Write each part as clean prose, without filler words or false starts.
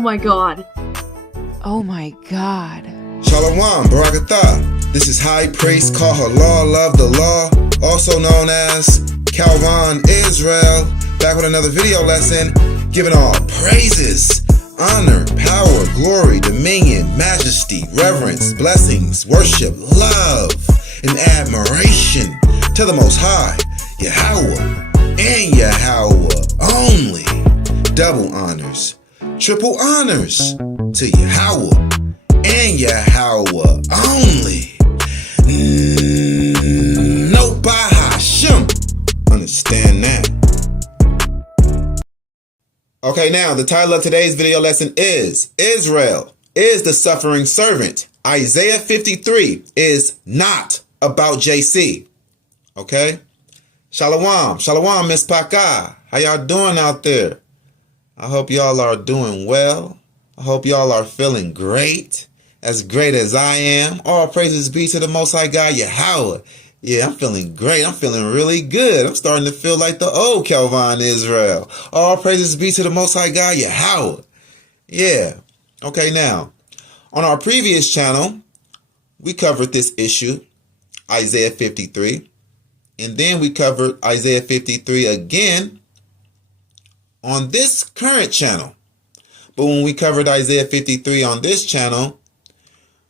my god. Oh my god. Shalom, Barakatah. This is High Priest Kahalal of the Law, also known as Calvin Israel, back with another video lesson, giving all praises, honor, power, glory, dominion, majesty, reverence, blessings, worship, love, and admiration to the Most High, Yahweh, and Yahweh only. Double honors, triple honors to Yahweh and Yahweh only. No Bahashim. Understand that. Okay, now the title of today's video lesson is Israel is the suffering servant. Isaiah 53 is not about JC. Okay? Shalom. Shalom, Miss Paka. How y'all doing out there? I hope y'all are doing well. I hope y'all are feeling great as I am. All praises be to the Most High God, Yahweh. Yeah, I'm feeling great. I'm feeling really good. I'm starting to feel like the old Calvin Israel. All praises be to the Most High God, Yahweh. Yeah. Okay, now, on our previous channel, we covered this issue, Isaiah 53. And then we covered Isaiah 53 again on this current channel. But when we covered Isaiah 53 on this channel,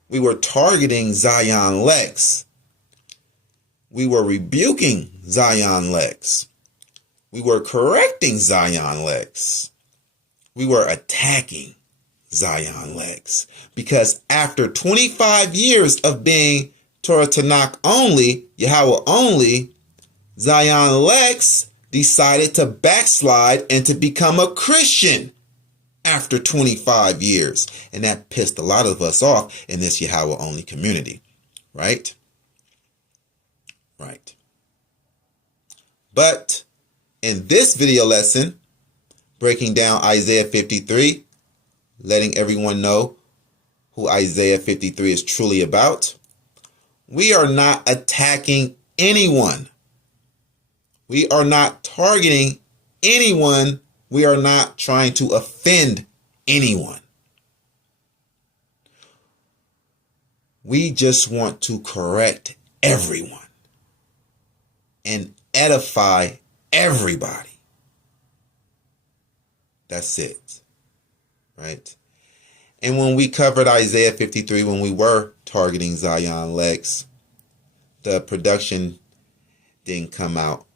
we were targeting Zion Lex. We were rebuking Zion Lex. We were correcting Zion Lex. We were attacking Zion Lex. Because after 25 years of being Torah Tanakh only, Yahweh only, Zion Lex decided to backslide and to become a Christian after 25 years. And that pissed a lot of us off in this Yahweh only community. Right? Right. But in this video lesson, breaking down Isaiah 53, letting everyone know who Isaiah 53 is truly about, we are not attacking anyone. We are not targeting anyone. We are not trying to offend anyone. We just want to correct everyone and edify everybody. That's it. Right? And when we covered Isaiah 53, when we were targeting Zion Lex, the production didn't come out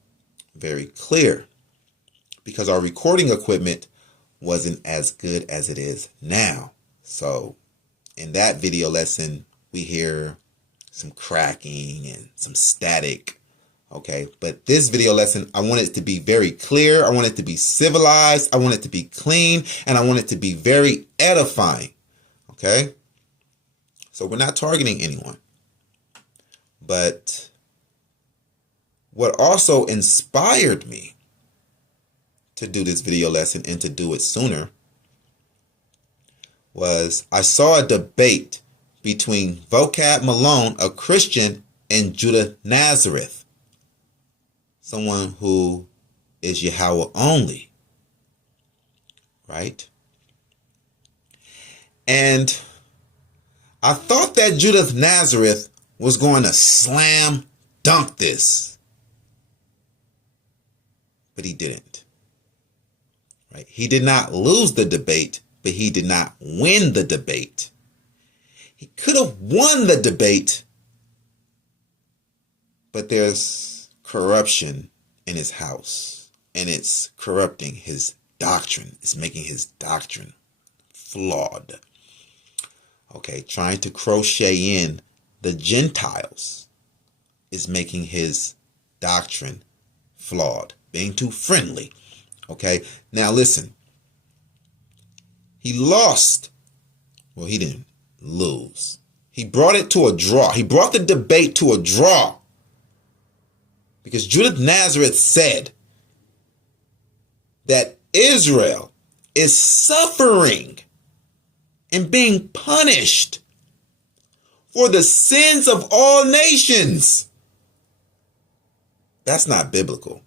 very clear because our recording equipment wasn't as good as it is now. So in that video lesson, we hear some cracking and some static. Okay, but this video lesson, I want it to be very clear. I want it to be civilized. I want it to be clean, and I want it to be very edifying. Okay, so we're not targeting anyone. But what also inspired me to do this video lesson and to do it sooner was I saw a debate between Vocab Malone, a Christian, and Judah Nazareth, someone who is Yahweh only, right? And I thought that Judah Nazareth was going to slam dunk this, but he didn't, right? He did not lose the debate, but he did not win the debate. He could have won the debate, but there's corruption in his house, and it's corrupting his doctrine. It's making his doctrine flawed. Okay, trying to crochet in the Gentiles is making his doctrine flawed, being too friendly. Okay, now listen. He lost. Well, he didn't lose. He brought it to a draw. He brought the debate to a draw. Because Judah Nazareth said that Israel is suffering and being punished for the sins of all nations. That's not biblical.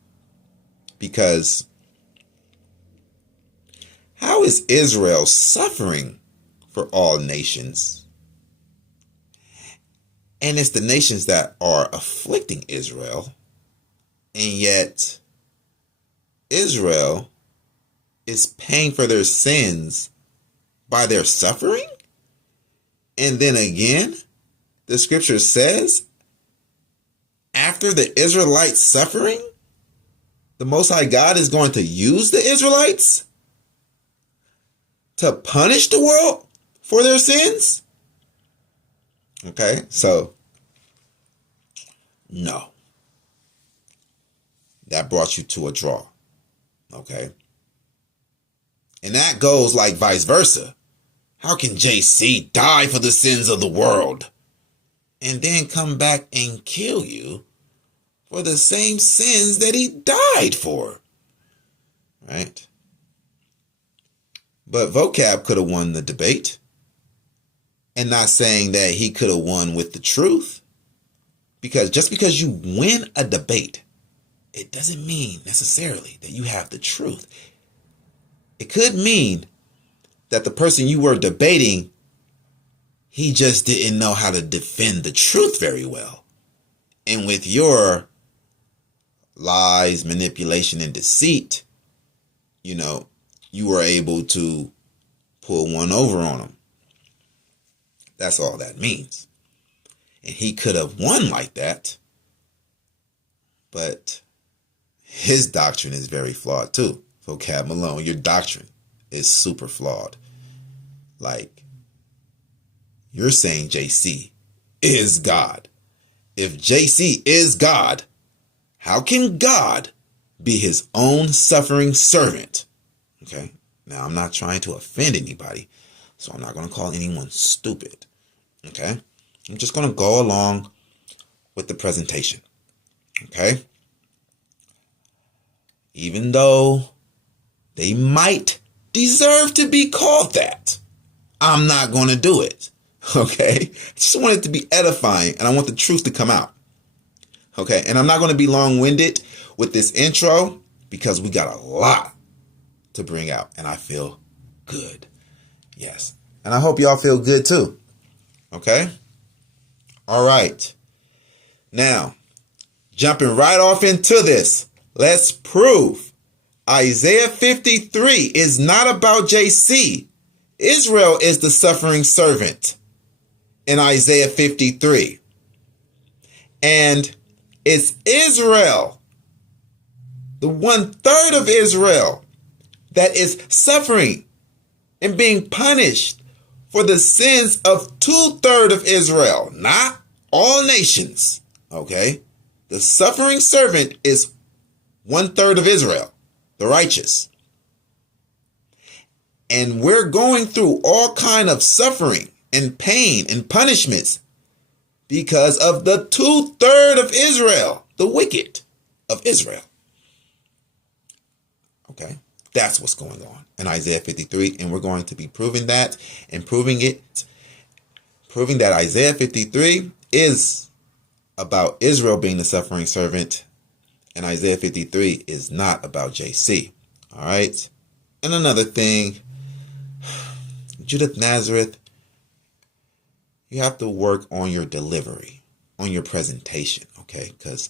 Because How is Israel suffering for all nations? And it's the nations that are afflicting Israel. And yet, Israel is paying for their sins by their suffering? And then again, the scripture says, after the Israelites' suffering, the Most High God is going to use the Israelites to punish the world for their sins? Okay, so no. That brought you to a draw. Okay. And that goes like vice versa. How can JC die for the sins of the world and then come back and kill you for the same sins that he died for? Right? But Vocab could have won the debate. And not saying that he could have won with the truth. Because just because you win a debate, it doesn't mean necessarily that you have the truth. It could mean that the person you were debating, he just didn't know how to defend the truth very well. And with your lies, manipulation, and deceit, you were able to pull one over on him. That's all that means. And he could have won like that. But his doctrine is very flawed too. Vocab Malone, your doctrine is super flawed. Like, you're saying JC is God. If JC is God, how can God be his own suffering servant? Okay. Now, I'm not trying to offend anybody, so I'm not going to call anyone stupid. Okay. I'm just going to go along with the presentation. Okay. Even though they might deserve to be called that, I'm not going to do it. Okay. I just want it to be edifying, and I want the truth to come out. Okay. And I'm not going to be long-winded with this intro because we got a lot to bring out, and I feel good. Yes. And I hope y'all feel good too. Okay. All right. Now, jumping right off into this, let's prove Isaiah 53 is not about JC. Israel is the suffering servant in Isaiah 53. And it's Israel, the 1/3 of Israel, that is suffering and being punished for the sins of 2/3 of Israel, not all nations. Okay? The suffering servant is 1/3 of Israel, the righteous. And we're going through all kind of suffering and pain and punishments because of the 2/3 of Israel, the wicked of Israel. Okay? That's what's going on in Isaiah 53. And we're going to be proving that and proving that Isaiah 53 is about Israel being the suffering servant, and Isaiah 53 is not about JC. All right. And another thing, Judith Nazareth, you have to work on your delivery, on your presentation. Okay. Because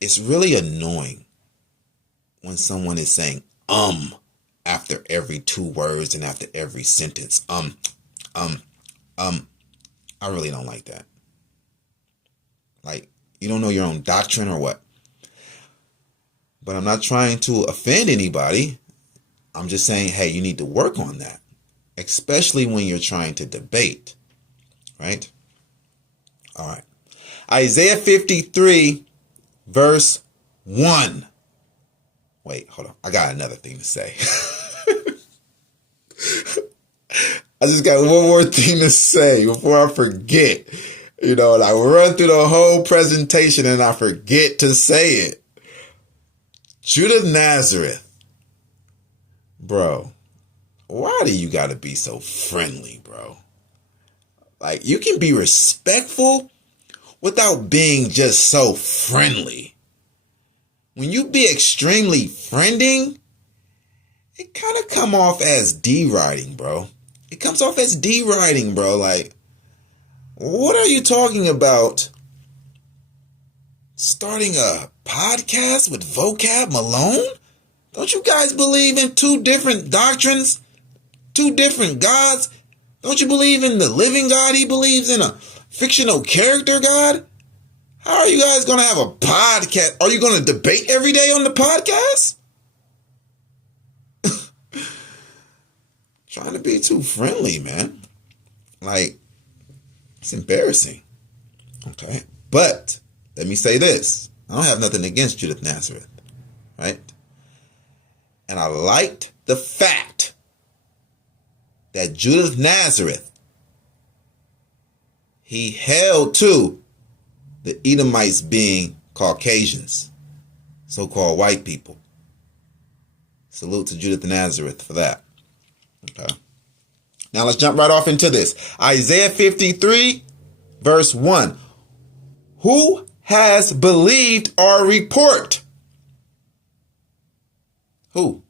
it's really annoying when someone is saying, after every 2 words and after every sentence. I really don't like that. Like, you don't know your own doctrine or what? But I'm not trying to offend anybody. I'm just saying, hey, you need to work on that, especially when you're trying to debate, right? All right. Isaiah 53, verse 1. Wait, hold on. I got another thing to say. I just got one more thing to say before I forget. And I run through the whole presentation and I forget to say it. Judith Nazareth. Bro, why do you got to be so friendly, bro? Like, you can be respectful without being just so friendly. When you be extremely friending it kind of come off as deriding, bro. It comes off as deriding, bro. Like, what are you talking about? Starting a podcast with Vocab Malone? Don't you guys believe in two different doctrines? Two different gods? Don't you believe in the living God? He believes in a fictional character God? How are you guys going to have a podcast? Are you going to debate every day on the podcast? Trying to be too friendly, man. Like, it's embarrassing. Okay. But let me say this. I don't have nothing against Judith Nazareth. Right? And I liked the fact that Judith Nazareth, he held to the Edomites being Caucasians, so-called white people. Salute to Judith Nazareth for that. Okay. Now let's jump right off into this. Isaiah 53, verse 1. Who has believed our report? Who?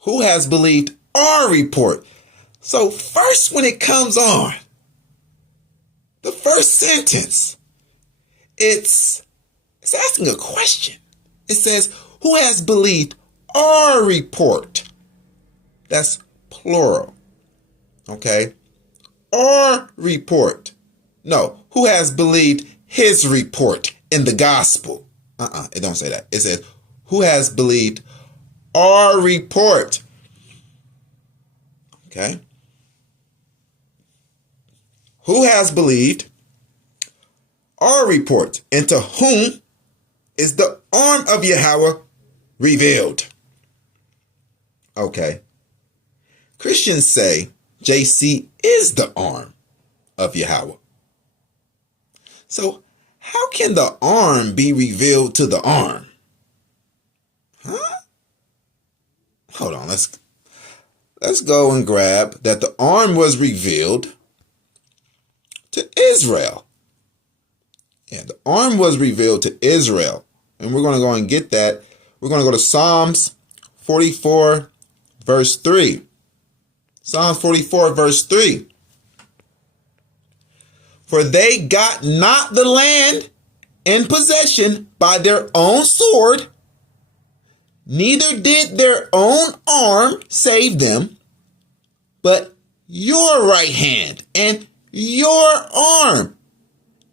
Who has believed our report? So first, when it comes on, the first sentence, it's asking a question. It says, who has believed our report? That's plural. Okay? Our report. No, who has believed his report in the gospel? It don't say that. It says, who has believed our report? Okay? Who has believed our report, and to whom is the arm of Yahweh revealed? Okay. Christians say JC is the arm of Yahweh. So how can the arm be revealed to the arm? Huh? Hold on, let's go and grab that the arm was revealed to Israel. Yeah, the arm was revealed to Israel. And we're going to go and get that. We're going to go to Psalms 44, verse 3. Psalms 44, verse 3. For they got not the land in possession by their own sword, neither did their own arm save them, but your right hand and your arm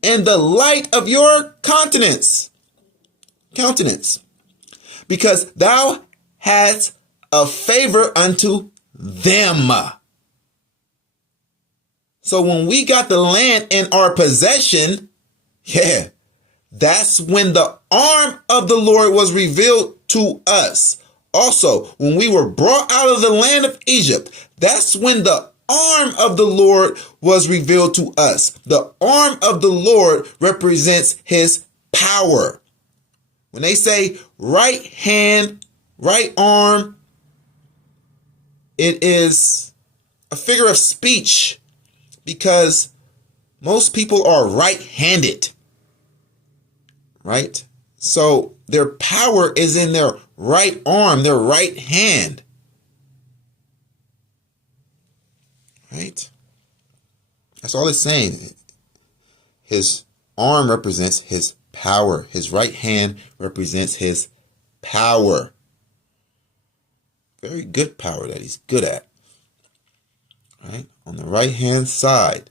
and the light of your countenance, because thou hast a favor unto them. So when we got the land in our possession, yeah, that's when the arm of the Lord was revealed to us. Also, when we were brought out of the land of Egypt, that's when the arm of the Lord was revealed to us. The arm of the Lord represents his power. When they say right hand, right arm, it is a figure of speech because most people are right-handed, right? So their power is in their right arm, their right hand. Right? That's all it's saying. His arm represents his power. His right hand represents his power. Very good power that he's good at. Right? On the right hand side.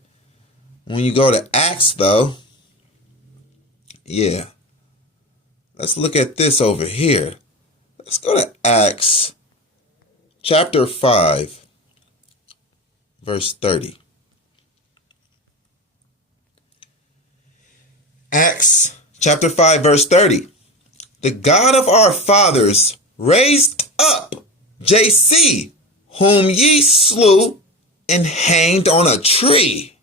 When you go to Acts though, yeah. Let's look at this over here. Let's go to Acts chapter 5, verse 30. Acts chapter 5, verse 30. The God of our fathers raised up JC, whom ye slew and hanged on a tree.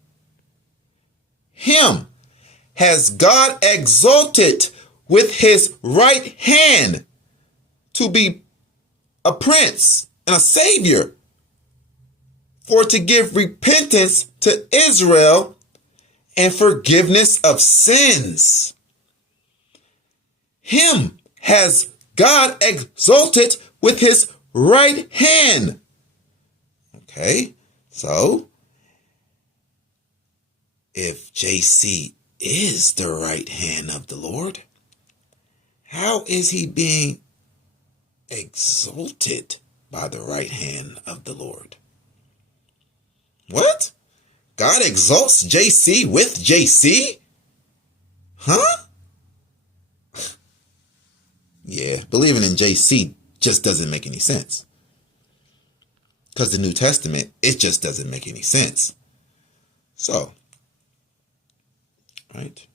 Him has God exalted with his right hand to be a prince and a savior, for to give repentance to Israel and forgiveness of sins. Him has God exalted with his right hand. Okay, so if JC is the right hand of the Lord, how is he being exalted by the right hand of the Lord? What? God exalts JC with JC? Huh? Yeah, believing in JC just doesn't make any sense. Because the New Testament, it just doesn't make any sense. So, right?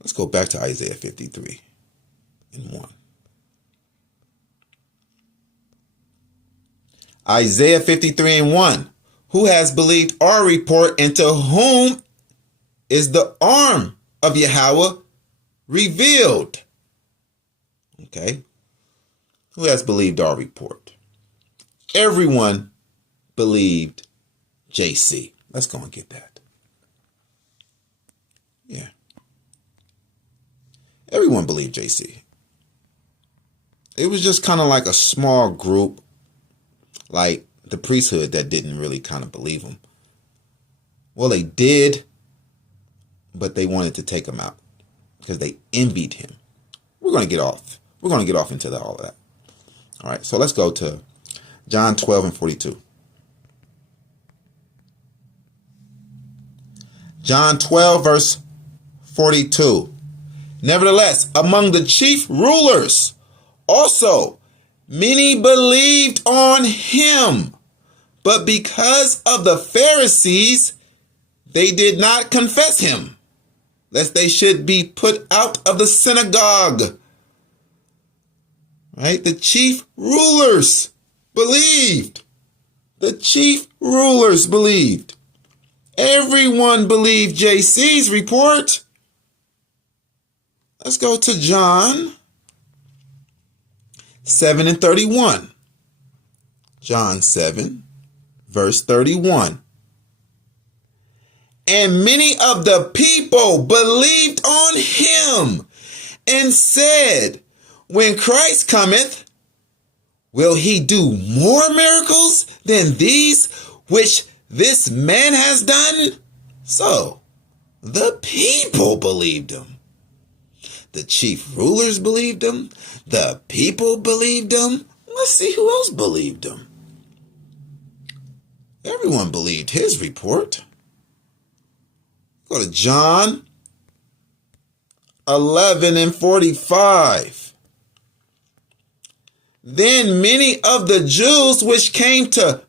Let's go back to Isaiah 53 and 1. Isaiah 53 and 1. Who has believed our report, and to whom is the arm of Yahweh revealed? Okay. Who has believed our report? Everyone believed JC. Let's go and get that. Yeah. Everyone believed JC. It was just kind of like a small group, like the priesthood, that didn't really kind of believe him. Well, they did, but they wanted to take him out because they envied him. We're going to get off. We're going to get off into all of that. All right, so let's go to John 12 and 42. John 12, verse 42. Nevertheless, among the chief rulers also many believed on him, but because of the Pharisees, they did not confess him, lest they should be put out of the synagogue. Right? The chief rulers believed. The chief rulers believed. Everyone believed JC's report. Let's go to John 7 and 31. John 7, verse 31. And many of the people believed on him and said, when Christ cometh, will he do more miracles than these which this man has done? So the people believed him. The chief rulers believed him. The people believed him. Let's see who else believed him. Everyone believed his report. Go to John 11 and 45. Then many of the Jews which came to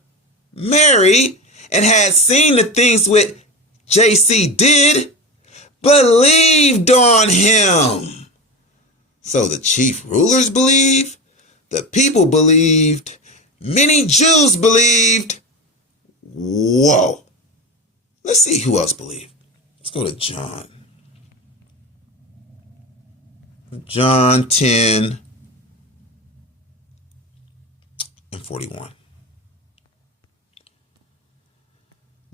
Mary and had seen the things which JC did, believed on him. So the chief rulers believed, the people believed, many Jews believed. Whoa. Let's see who else believed. Let's go to John. John 10 and 41.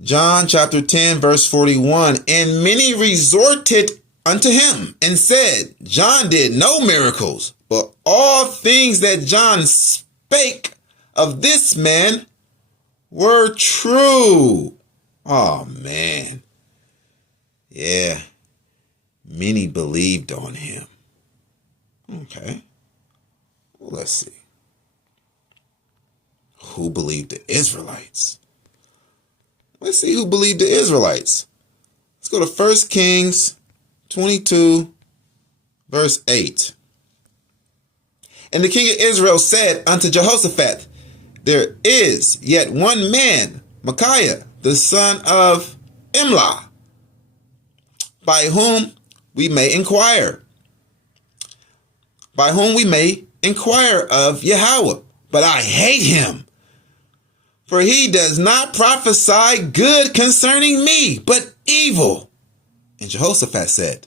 John chapter 10, verse 41. And many resorted unto him and said, John did no miracles, but all things that John spake of this man were true. Oh, man. Yeah. Many believed on him. Okay. Well, let's see. Who believed the Israelites? Let's see who believed the Israelites. Let's go to 1 Kings 22, verse 8. And the king of Israel said unto Jehoshaphat, there is yet one man, Micaiah, the son of Imlah, by whom we may inquire. By whom we may inquire of Yahweh. But I hate him, for he does not prophesy good concerning me, but evil. And Jehoshaphat said,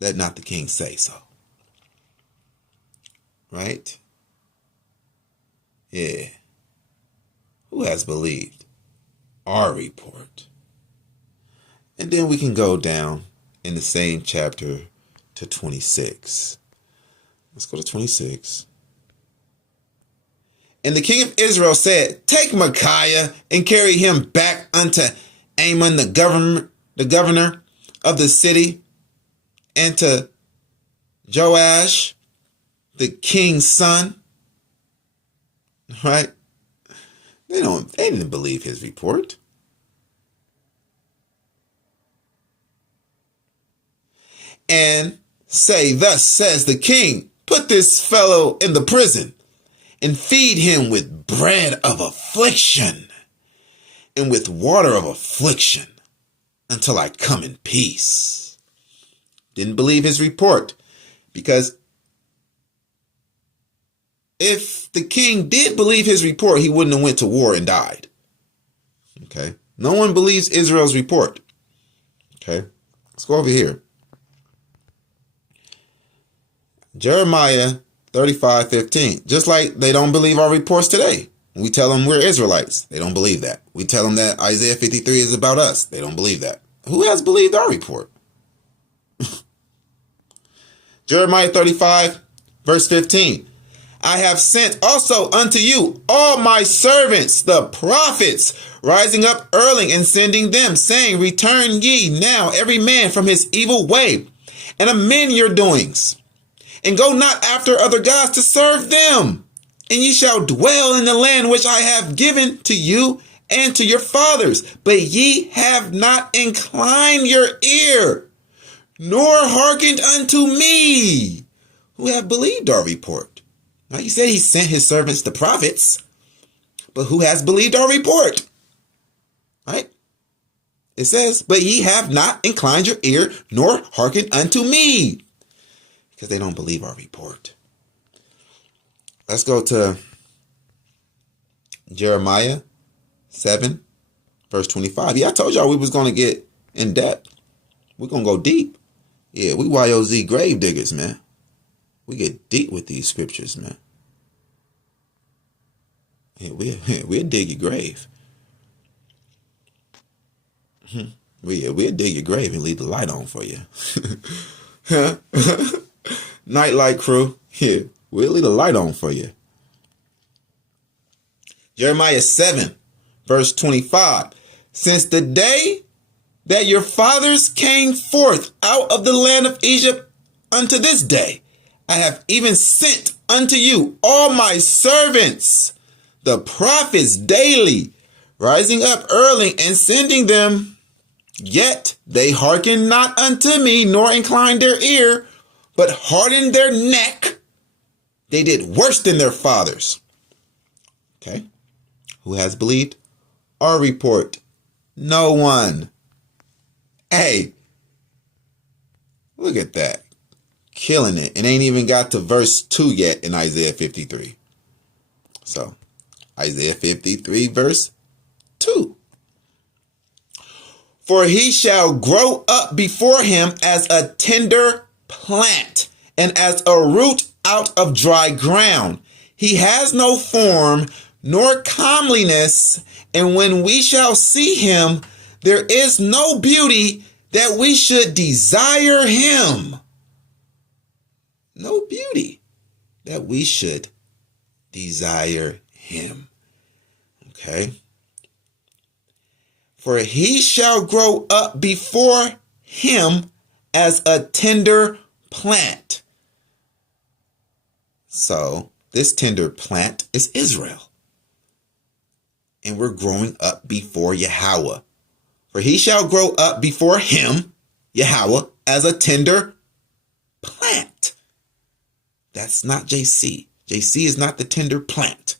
let not the king say so. Right? Yeah. Who has believed our report? And then we can go down in the same chapter to 26. Let's go to 26. And the king of Israel said, take Micaiah and carry him back unto Amon, the governor of the city, and to Joash, the king's son. Right? They didn't believe his report. And say, thus says the king, put this fellow in the prison and feed him with bread of affliction and with water of affliction until I come in peace. Didn't believe his report, because if the king did believe his report, he wouldn't have went to war and died. Okay. No one believes Israel's report. Okay. Let's go over here. Jeremiah 35:15. Just like they don't believe our reports today. We tell them we're Israelites. They don't believe that. We tell them that Isaiah 53 is about us. They don't believe that. Who has believed our report? Jeremiah 35, verse 15. I have sent also unto you all my servants, the prophets, rising up early and sending them, saying, return ye now every man from his evil way, and amend your doings, and go not after other gods to serve them. And ye shall dwell in the land which I have given to you and to your fathers. But ye have not inclined your ear, nor hearkened unto me, who have believed our report. Now he said he sent his servants the prophets, but who has believed our report? Right? It says, but ye have not inclined your ear, nor hearkened unto me, because they don't believe our report. Let's go to Jeremiah 7, verse 25. Yeah, I told y'all we was going to get in depth. We're going to go deep. Yeah, we YOZ grave diggers, man. We get deep with these scriptures, man. Yeah, we'll dig your grave. We'll dig your grave and leave the light on for you. Nightlight crew. Yeah, we'll leave the light on for you. Jeremiah 7, verse 25. Since the day that your fathers came forth out of the land of Egypt unto this day, I have even sent unto you all my servants, the prophets, daily, rising up early and sending them. Yet they hearkened not unto me, nor inclined their ear, but hardened their neck. They did worse than their fathers. Okay. Who has believed our report? No one. Hey, look at that. Killing it. And ain't even got to verse 2 yet in Isaiah 53. So, Isaiah 53, verse 2. For he shall grow up before him as a tender plant, and as a root out of dry ground. He has no form nor comeliness, and when we shall see him, there is no beauty that we should desire him. No beauty that we should desire him. Okay. For he shall grow up before him as a tender plant. So this tender plant is Israel. And we're growing up before Yahweh. For he shall grow up before him, Yahweh, as a tender plant. That's not JC. JC is not the tender plant.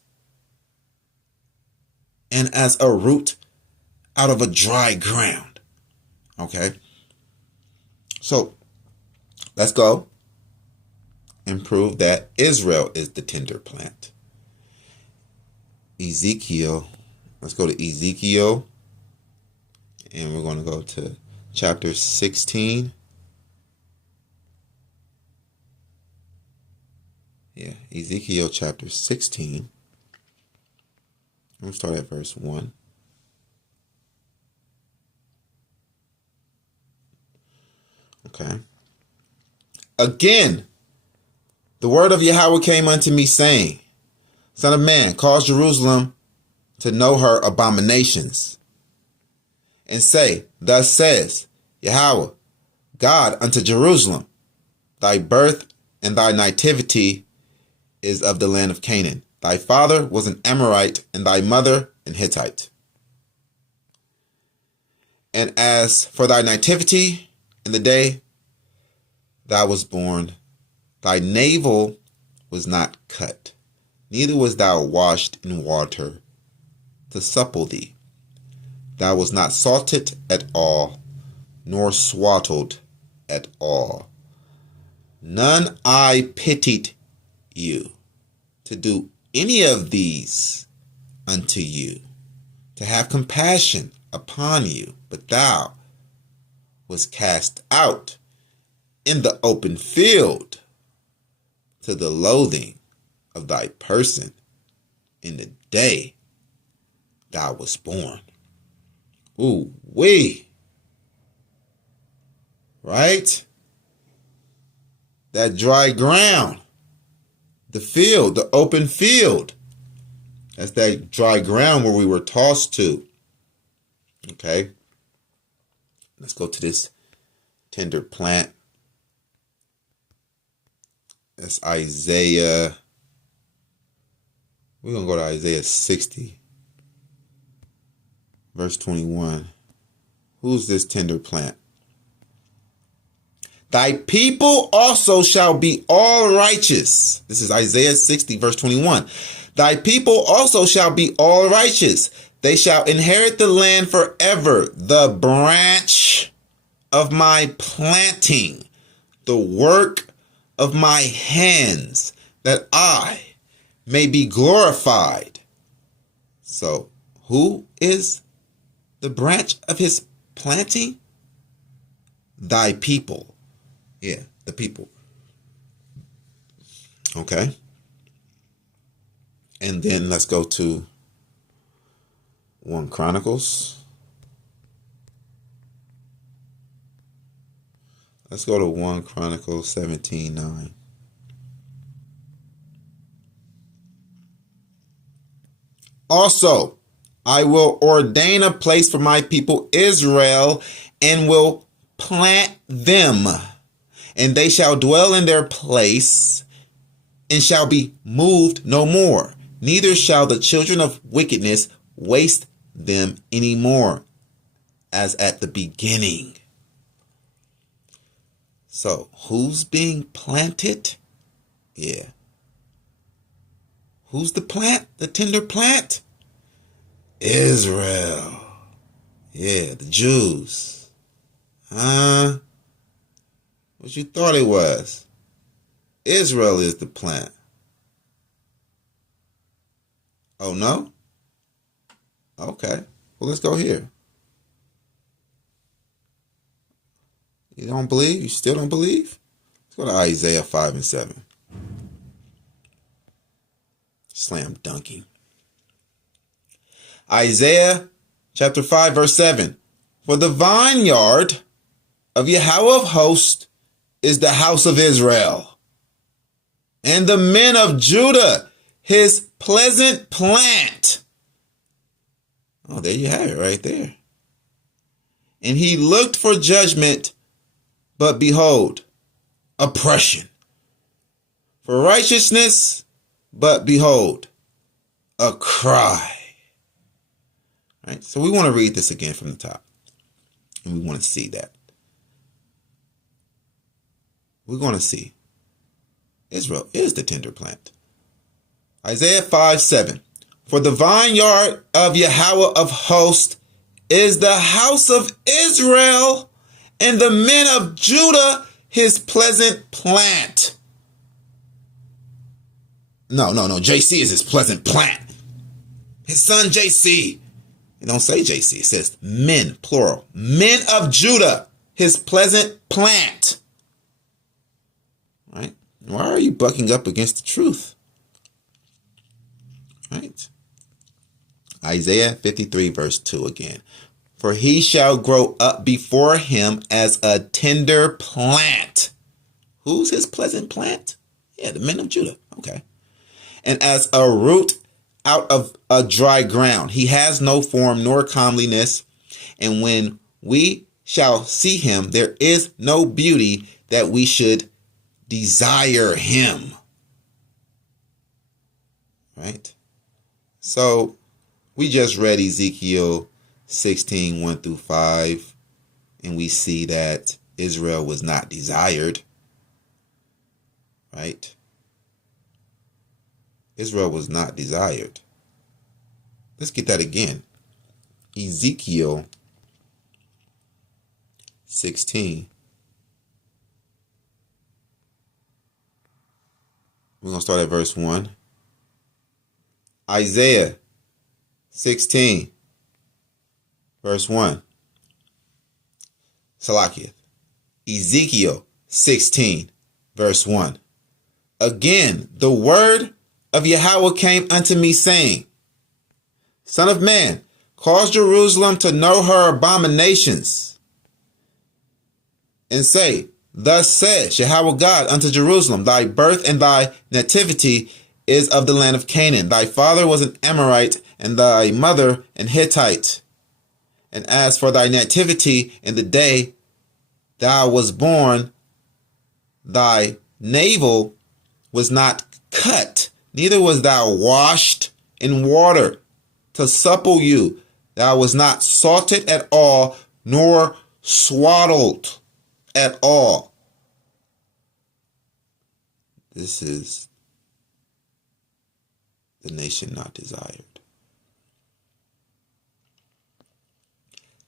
And as a root out of a dry ground. Okay. So let's go and prove that Israel is the tender plant. Ezekiel. Let's go to Ezekiel. And we're going to go to chapter 16. Yeah, Ezekiel chapter 16. We'll start at verse 1. Okay. Again, the word of Yahweh came unto me, saying, Son of man, cause Jerusalem to know her abominations, and say, thus says Yahweh, God unto Jerusalem, thy birth and thy nativity is of the land of Canaan. Thy father was an Amorite, and thy mother an Hittite. And as for thy nativity, in the day thou was born, thy navel was not cut, neither was thou washed in water to supple thee. Thou was not salted at all, nor swaddled at all. None eye pitied you to do any of these unto you, to have compassion upon you, but thou was cast out in the open field to the loathing of thy person in the day thou was born. Ooh wee. Right? That dry ground, the field, the open field. That's that dry ground where we were tossed to. Okay. Let's go to this tender plant. That's Isaiah. We're going to go to Isaiah 60, verse 21. Who's this tender plant? Thy people also shall be all righteous. This is Isaiah 60, verse 21. Thy people also shall be all righteous. They shall inherit the land forever. The branch of my planting, the work of my hands, that I may be glorified. So, who is the branch of his planting? Thy people. Yeah, the people. Okay. And then let's go to 1 Chronicles. Let's go to 1 Chronicles 17:9. Also, I will ordain a place for my people Israel, and will plant them, and they shall dwell in their place, and shall be moved no more. Neither shall the children of wickedness waste them any more, as at the beginning. So, who's being planted? Yeah. Who's the plant? The tender plant? Israel. Yeah, the Jews. What you thought it was? Israel is the plant. Oh, no? Okay. Well, let's go here. You don't believe? You still don't believe? Let's go to Isaiah 5:7. Slam dunking. Isaiah chapter 5, verse 7. For the vineyard of Yahweh of hosts is the house of Israel, and the men of Judah his pleasant plant. Oh, there you have it right there. And he looked for judgment, but behold, oppression. For righteousness, but behold, a cry. All right, so we want to read this again from the top. And we want to see that. We're going to see Israel is the tender plant. Isaiah 5:7. For the vineyard of Yahweh of hosts is the house of Israel, and the men of Judah his pleasant plant. No. JC is his pleasant plant. His son JC. It don't say JC. It says men, plural. Men of Judah, his pleasant plant. Right? Why are you bucking up against the truth? Right? Isaiah 53 verse 2 again. For he shall grow up before him as a tender plant. Who's his pleasant plant? Yeah, the men of Judah. Okay. and as a root out of a dry ground. He has no form nor comeliness, and when we shall see him, there is no beauty that we should desire him. Right? So we just read Ezekiel 16, 1 through 5, and we see that Israel was not desired. Right? Israel was not desired. Let's get that again. Ezekiel 16. We're going to start at verse 1. Isaiah 16, verse 1. Salakia. Ezekiel 16, verse 1. Again, the word of Yahweh came unto me, saying, Son of man, cause Jerusalem to know her abominations, and say, Thus says Yahweh God unto Jerusalem, Thy birth and thy nativity is of the land of Canaan. Thy father was an Amorite, and thy mother an Hittite. And as for thy nativity in the day thou was born, thy navel was not cut, neither was thou washed in water to supple you. Thou was not salted at all, nor swaddled at all. This is the nation not desired.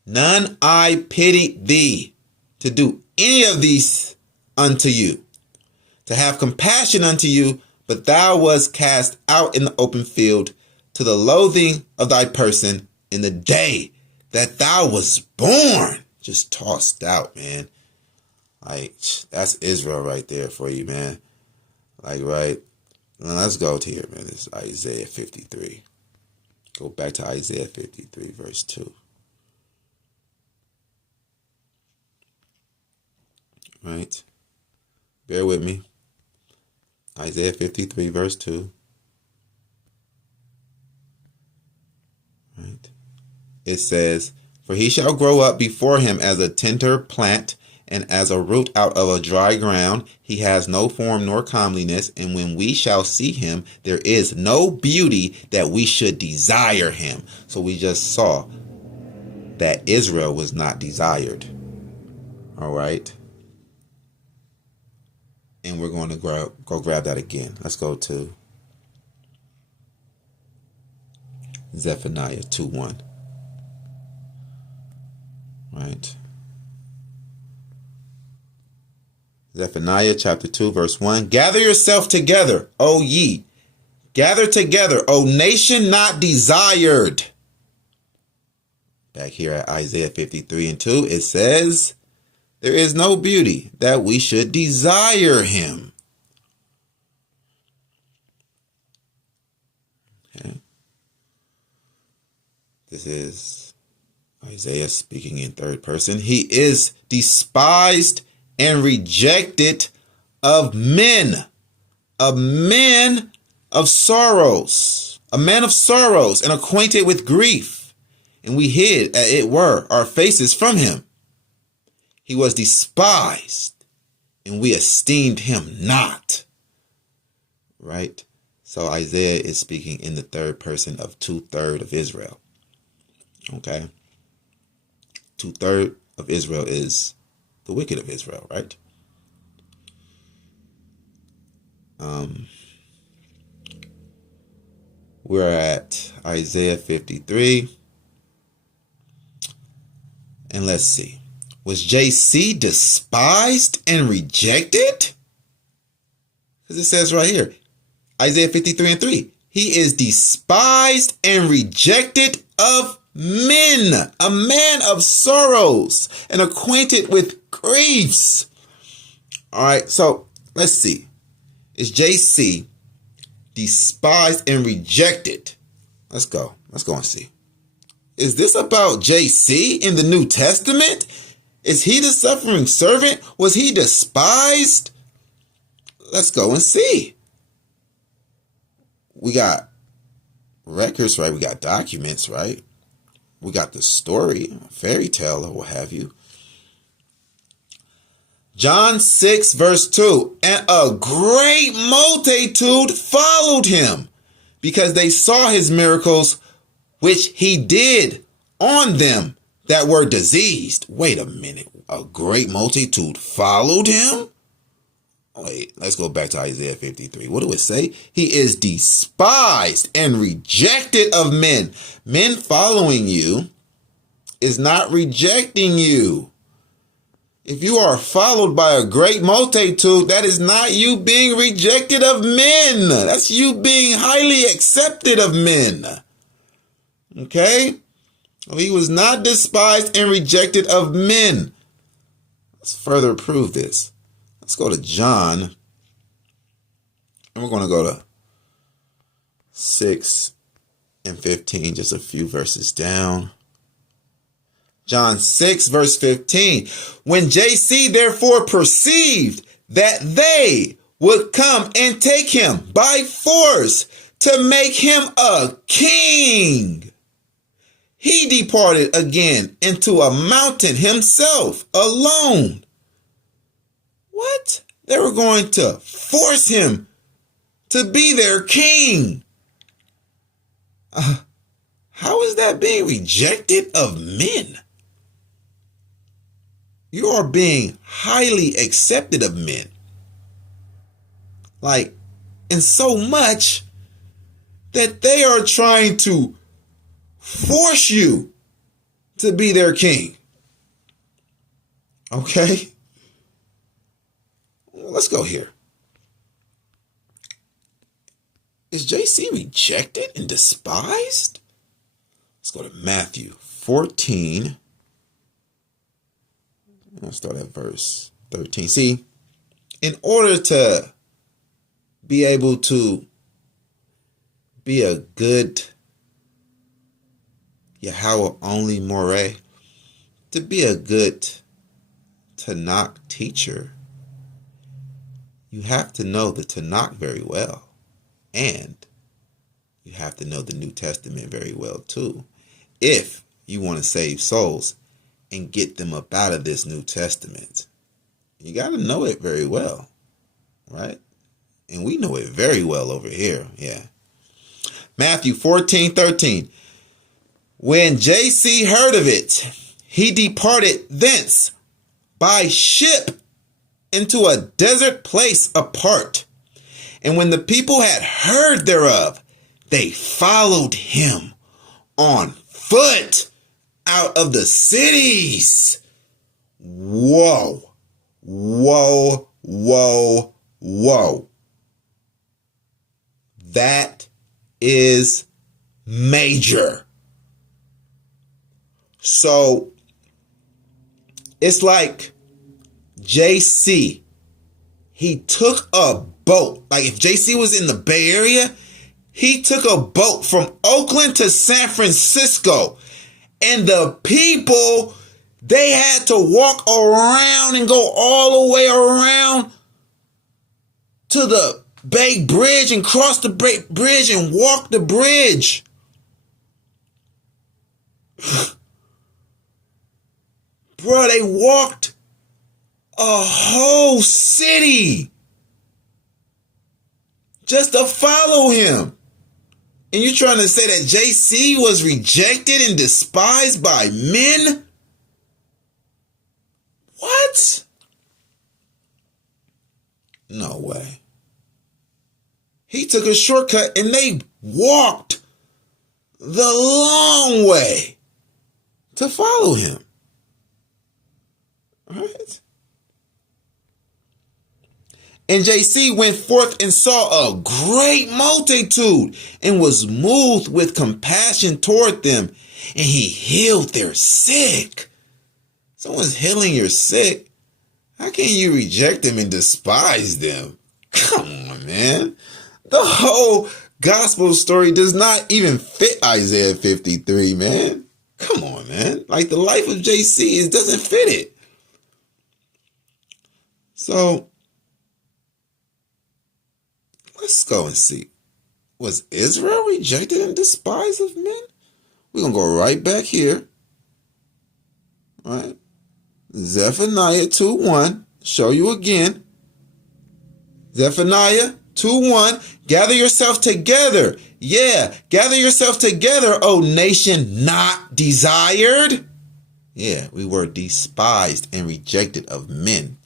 None I pitied thee to do any of these unto you, to have compassion unto you, but thou wast cast out in the open field to the loathing of thy person in the day that thou was born. Just tossed out, man. Like, that's Israel right there for you, man. Like, right. Now let's go to here, man. This is Isaiah 53. Go back to Isaiah 53, verse 2. Right. Bear with me. Isaiah 53, verse 2. Right. It says, For he shall grow up before him as a tender plant, and as a root out of a dry ground. He has no form nor comeliness, and when we shall see him, there is no beauty that we should desire him. So we just saw that Israel was not desired. All right. And we're going to go grab that again. Let's go to Zephaniah 2:1. Right. Zephaniah chapter 2, verse 1. Gather yourself together, O ye. Gather together, O nation not desired. Back here at Isaiah 53 and 2, it says, There is no beauty that we should desire him. Okay. This is Isaiah speaking in third person. He is despised and rejected of men, a man of sorrows, a man of sorrows and acquainted with grief. And we hid, as it were, our faces from him. He was despised, and we esteemed him not. Right? So Isaiah is speaking in the third person of 2/3 of Israel. Okay? 2/3 of Israel is the wicked of Israel, right? We're at Isaiah 53. And let's see. Was JC despised and rejected? Because it says right here, Isaiah 53 and 3. He is despised and rejected of men, a man of sorrows and acquainted with griefs. All right, so let's see. Is JC despised and rejected? Let's go and see. Is this about JC in the New Testament? Is he the suffering servant? Was he despised? Let's go and see. we got records, right? We got documents, right? We got the story, a fairy tale or what have you. John 6 verse 2, and a great multitude followed him because they saw his miracles, which he did on them that were diseased. Wait a minute. A great multitude followed him? Wait, let's go back to Isaiah 53. What do it say? He is despised and rejected of men. Men following you is not rejecting you. If you are followed by a great multitude, that is not you being rejected of men. That's you being highly accepted of men. Okay? Well, he was not despised and rejected of men. Let's further prove this. Let's go to John. And we're going to go to 6 and 15, just a few verses down. John 6 verse 15. When JC therefore perceived that they would come and take him by force to make him a king, he departed again into a mountain himself alone. What? They were going to force him to be their king. How is that being rejected of men? You are being highly accepted of men. Like, and so much that they are trying to force you to be their king. Okay? Let's go here. Is JC rejected and despised? Let's go to Matthew 14. I'll start at verse 13. See, in order to be able to be a good Yahweh only Moreh, to be a good Tanakh teacher, you have to know the Tanakh very well. And you have to know the New Testament very well too. If you want to save souls and get them up out of this New Testament, you got to know it very well, right? And we know it very well over here, yeah. Matthew 14:13. When JC heard of it, he departed thence by ship into a desert place apart. And when the people had heard thereof, they followed him on foot out of the cities. Whoa, whoa, whoa, whoa. That is major. So it's like JC, he took a boat. Like if JC was in the Bay Area, he took a boat from Oakland to San Francisco. And the people, they had to walk around and go all the way around to the Bay Bridge and cross the bridge and walk the bridge. Bro, they walked a whole city just to follow him. And you're trying to say that JC was rejected and despised by men? What? No way. He took a shortcut and they walked the long way to follow him. All right. And JC went forth and saw a great multitude and was moved with compassion toward them. And he healed their sick. Someone's healing your sick. How can you reject them and despise them? Come on, man. The whole gospel story does not even fit Isaiah 53, man. Come on, man. Like the life of JC, it doesn't fit it. So let's go and see Was Israel rejected and despised of men? We're going to go right back here. Right? Zephaniah 2:1. Show you again. Zephaniah 2:1. Gather yourself together. Yeah, gather yourself together, O nation not desired. Yeah, we were despised and rejected of men.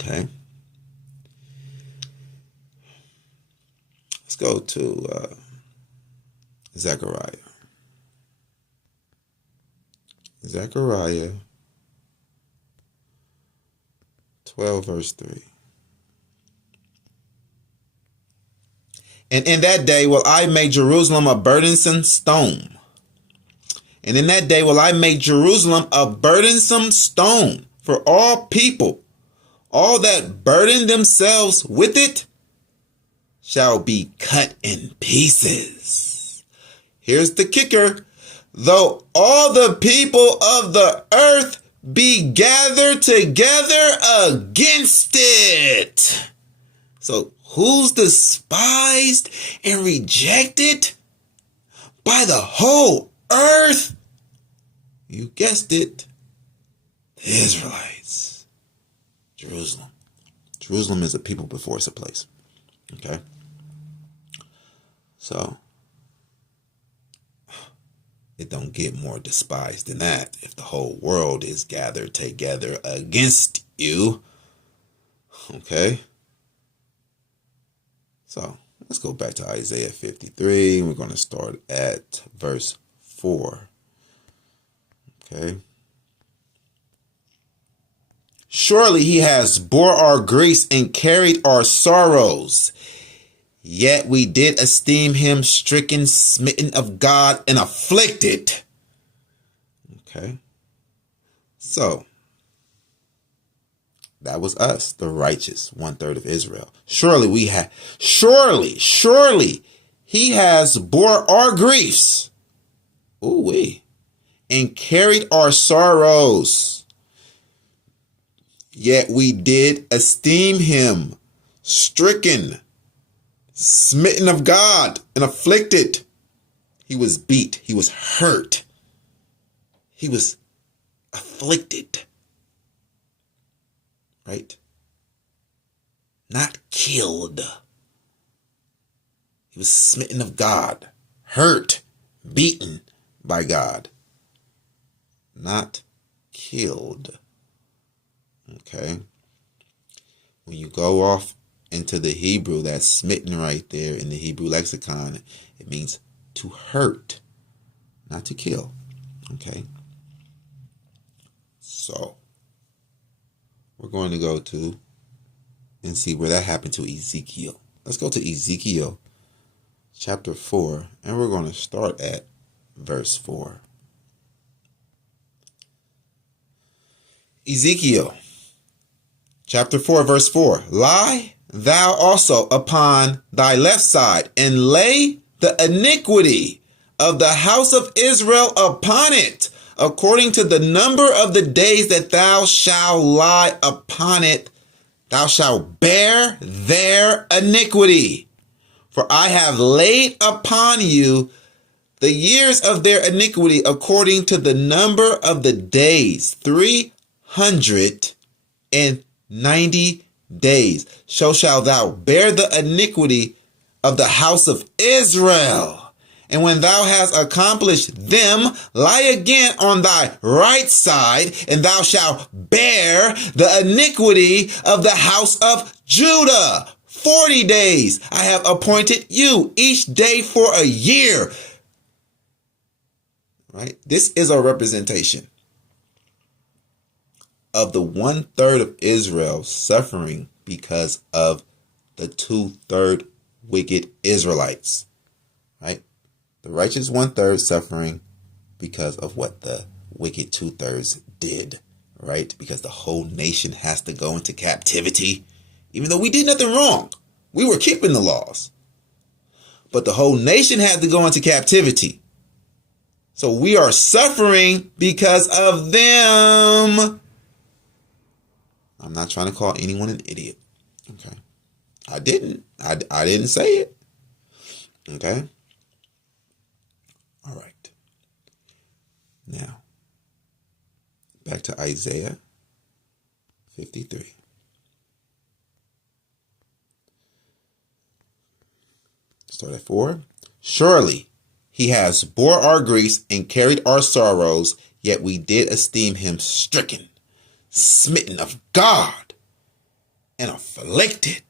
Okay. Let's go to Zechariah. Zechariah 12, verse 3. And in that day will I make Jerusalem a burdensome stone. And in that day will I make Jerusalem a burdensome stone for all people. All that burden themselves with it shall be cut in pieces. Here's the kicker. Though all the people of the earth be gathered together against it. So who's despised and rejected by the whole earth? You guessed it. The Israelites. Jerusalem. Jerusalem is a people before it's a place. Okay. So it don't get more despised than that if the whole world is gathered together against you. Okay. So let's go back to Isaiah 53. We're going to start at verse 4. Okay. Surely he has bore our griefs and carried our sorrows. Yet we did esteem him stricken, smitten of God, and afflicted. Okay. So that was us, the righteous, 1/3 of Israel. Surely he has bore our griefs. Ooh-wee. And carried our sorrows. Yet we did esteem him stricken, smitten of God, and afflicted. He was beat. He was hurt. He was afflicted. Right? Not killed. He was smitten of God, hurt, beaten by God. Not killed. Okay? When you go off into the Hebrew, that's smitten right there in the Hebrew lexicon. It means to hurt, not to kill. Okay? So we're going to go to and see where that happened to Ezekiel. Let's go to Ezekiel chapter 4, and we're going to start at verse 4. Ezekiel chapter 4, verse 4. Lie thou also upon thy left side, and lay the iniquity of the house of Israel upon it, according to the number of the days that thou shalt lie upon it, thou shalt bear their iniquity. For I have laid upon you the years of their iniquity according to the number of the days, 390 days. So shalt thou bear the iniquity of the house of Israel. And when thou hast accomplished them, lie again on thy right side, and thou shalt bear the iniquity of the house of Judah. 40 days I have appointed you, each day for a year. Right? This is a representation of the 1/3 of Israel suffering because of the 2/3 wicked Israelites. Right? The righteous 1/3 suffering because of what the wicked 2/3 did, right? Because the whole nation has to go into captivity, even though we did nothing wrong. We were keeping the laws, but the whole nation had to go into captivity. So we are suffering because of them. I'm not trying to call anyone an idiot. Okay. I didn't. I didn't say it. Okay. All right. Now, back to Isaiah 53. Start at 4. Surely he has bore our griefs and carried our sorrows, yet we did esteem him stricken, smitten of God, and afflicted.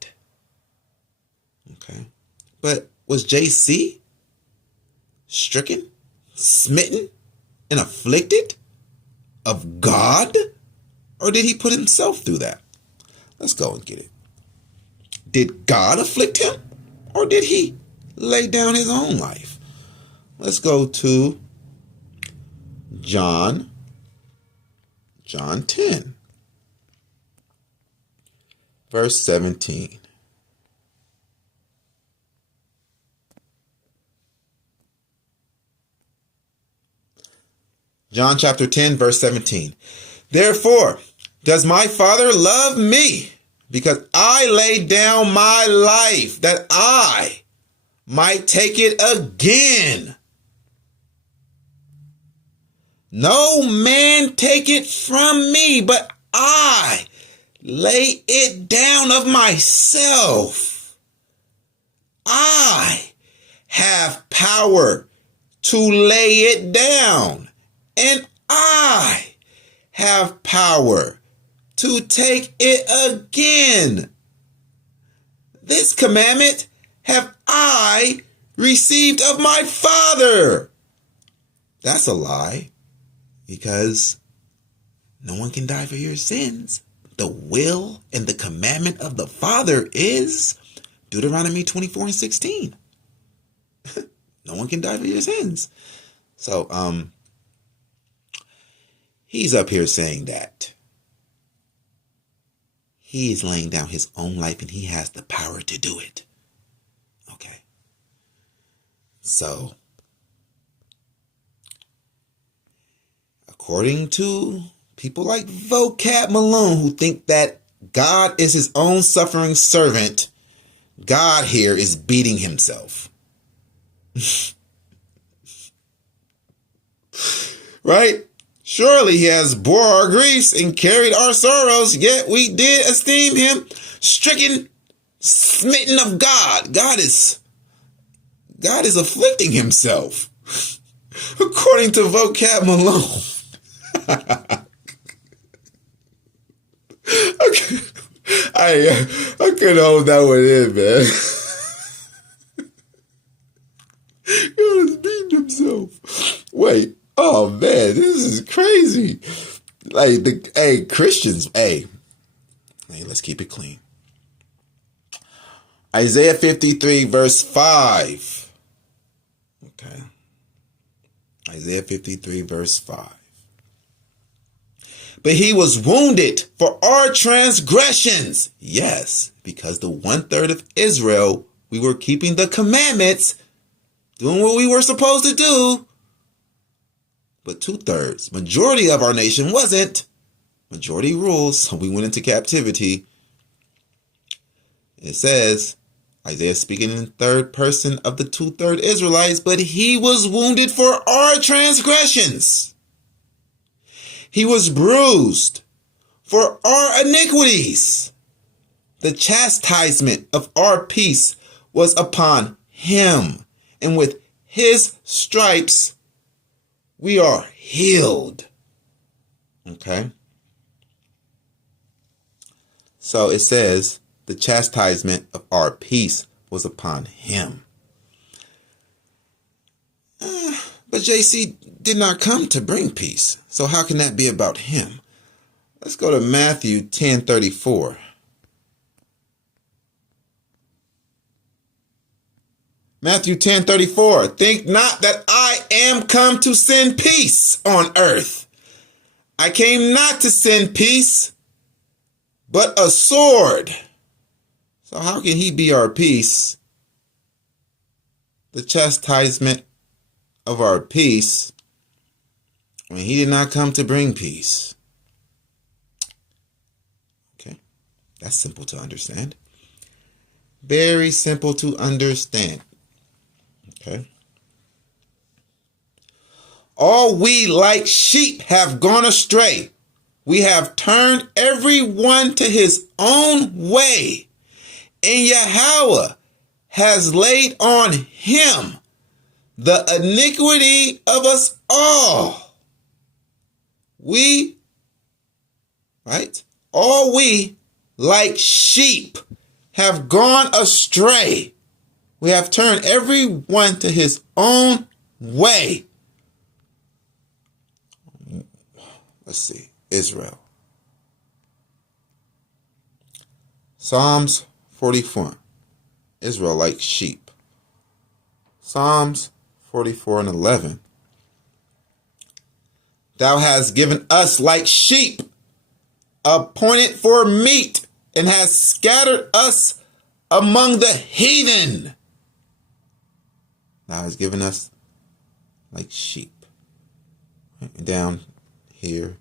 Okay. But was JC stricken, smitten, and afflicted of God? Or did he put himself through that? Let's go and get it. Did God afflict him? Or did he lay down his own life? Let's go to John 10, verse 17. John chapter 10, verse 17. Therefore, does my Father love me? Because I laid down my life that I might take it again. No man take it from me, but I lay it down of myself. I have power to lay it down, and I have power to take it again. This commandment have I received of my Father. That's a lie, because no one can die for your sins. The will and the commandment of the Father is Deuteronomy 24 and 16. No one can die for your sins. So, he's up here saying that he is laying down his own life and he has the power to do it. Okay. So, according to people like Vocab Malone, who think that God is his own suffering servant, God here is beating himself. Right? Surely he has bore our griefs and carried our sorrows, yet we did esteem him stricken, smitten of God. God is afflicting himself, according to Vocab Malone. Okay. I couldn't hold that one in, man. God is beating himself. Wait. Oh man, this is crazy. Like Christians, hey, let's keep it clean. Isaiah 53 verse 5. Okay. Isaiah 53 verse 5. But he was wounded for our transgressions. Yes, because the 1/3 of Israel, we were keeping the commandments, doing what we were supposed to do. But 2/3, majority of our nation wasn't. Majority rules, so we went into captivity. It says, Isaiah speaking in third person of the 2/3 Israelites, but he was wounded for our transgressions. He was bruised for our iniquities. The chastisement of our peace was upon him, and with his stripes we are healed. Okay. So it says the chastisement of our peace was upon him. But JC did not come to bring peace. So how can that be about him? Let's go to Matthew 10:34. Matthew 10:34. Think not that I am come to send peace on earth. I came not to send peace, but a sword. So how can he be our peace? The chastisement of our peace, when he did not come to bring peace. Okay, that's simple to understand. Very simple to understand. Okay. All we like sheep have gone astray. We have turned everyone to his own way. And Yahweh has laid on him the iniquity of us all. All we, like sheep, have gone astray. We have turned everyone to his own way. Let's see. Israel. Psalms 44. Israel like sheep. Psalms 44:11. Thou hast given us like sheep, appointed for meat, and hast scattered us among the heathen. Thou hast given us like sheep. And down here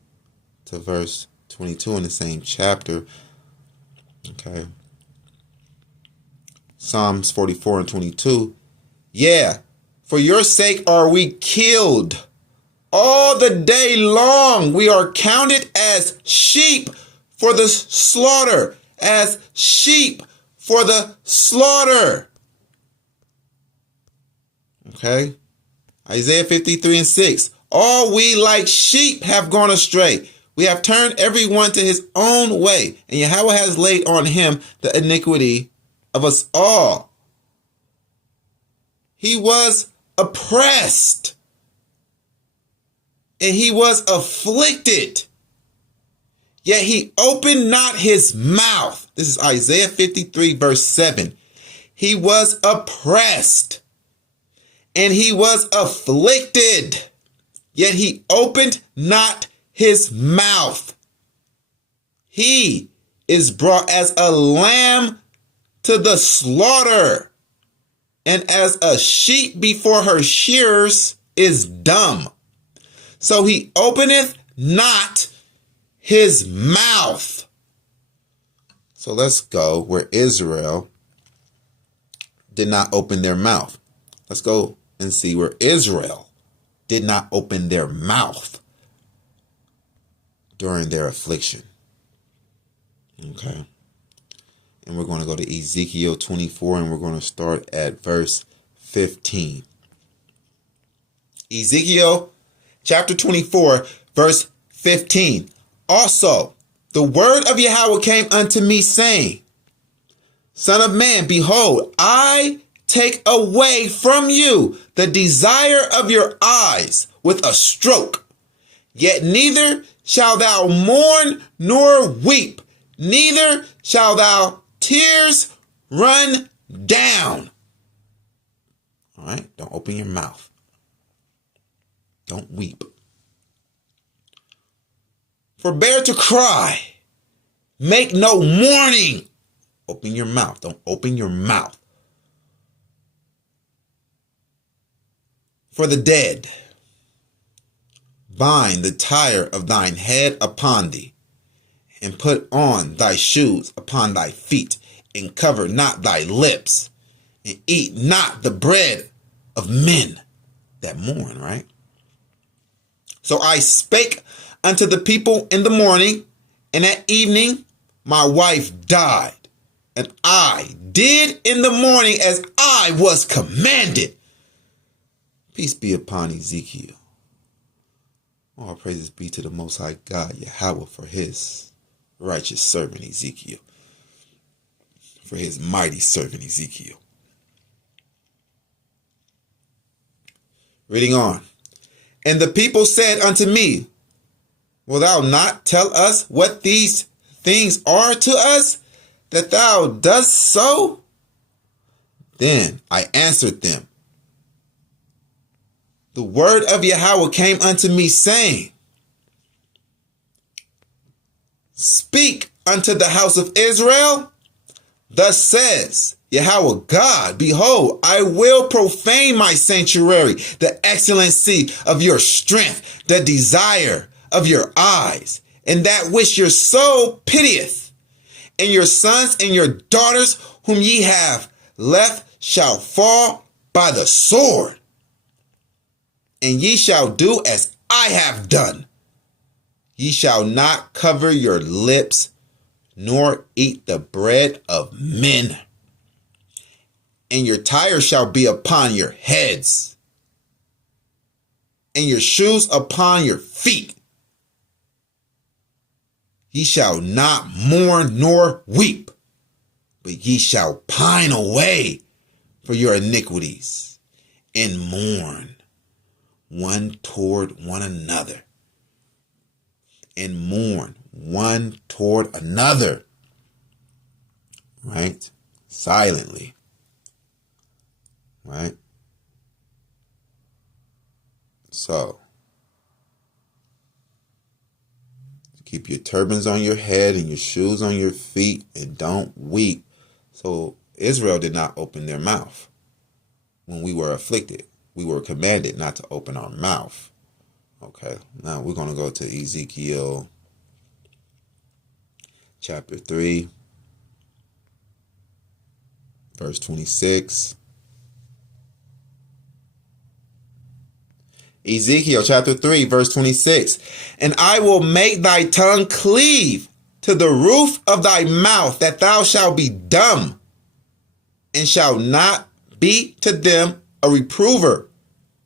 to verse 22 in the same chapter. Okay. Psalms 44:22. Yeah, for your sake are we killed. All the day long we are counted as sheep for the slaughter. As sheep for the slaughter. Okay. Isaiah 53:6. All we like sheep have gone astray. We have turned everyone to his own way. And Yahweh has laid on him the iniquity of us all. He was oppressed. And he was afflicted. Yet he opened not his mouth. This is Isaiah 53 verse 7. He was oppressed. And he was afflicted. Yet he opened not his mouth. He is brought as a lamb to the slaughter, and as a sheep before her shearers is dumb. So he openeth not his mouth. So let's go where Israel did not open their mouth. Let's go and see where Israel did not open their mouth during their affliction. Okay. And we're going to go to Ezekiel 24 and we're going to start at verse 15. Ezekiel chapter 24, verse 15. Also, the word of Yahweh came unto me, saying, Son of man, behold, I take away from you the desire of your eyes with a stroke. Yet neither shalt thou mourn nor weep, neither shall thou tears run down. All right, don't open your mouth. Don't weep. Forbear to cry. Make no mourning. Open your mouth. Don't open your mouth. For the dead, bind the tire of thine head upon thee, and put on thy shoes upon thy feet, and cover not thy lips, and eat not the bread of men that mourn, right? So I spake unto the people in the morning, and at evening my wife died. And I did in the morning as I was commanded. Peace be upon Ezekiel. All praises be to the Most High God, Yahweh, for his righteous servant Ezekiel. For his mighty servant Ezekiel. Reading on. And the people said unto me, Wilt thou not tell us what these things are to us, that thou dost so? Then I answered them, The word of Yahweh came unto me, saying, Speak unto the house of Israel. Thus says Yahweh God, Behold, I will profane my sanctuary, the excellency of your strength, the desire of your eyes, and that which your soul pitieth. and your sons and your daughters whom ye have left shall fall by the sword. And ye shall do as I have done. Ye shall not cover your lips, nor eat the bread of men. And your tire shall be upon your heads, and your shoes upon your feet. Ye shall not mourn nor weep, but ye shall pine away for your iniquities, and mourn one toward one another. And mourn one toward another. Right? Silently. Right? So, keep your turbans on your head and your shoes on your feet, and don't weep. So Israel did not open their mouth when we were afflicted. We were commanded not to open our mouth. Okay, now we're going to go to Ezekiel chapter 3, verse 26. Ezekiel chapter 3, verse 26. And I will make thy tongue cleave to the roof of thy mouth, that thou shalt be dumb, and shalt not be to them a reprover,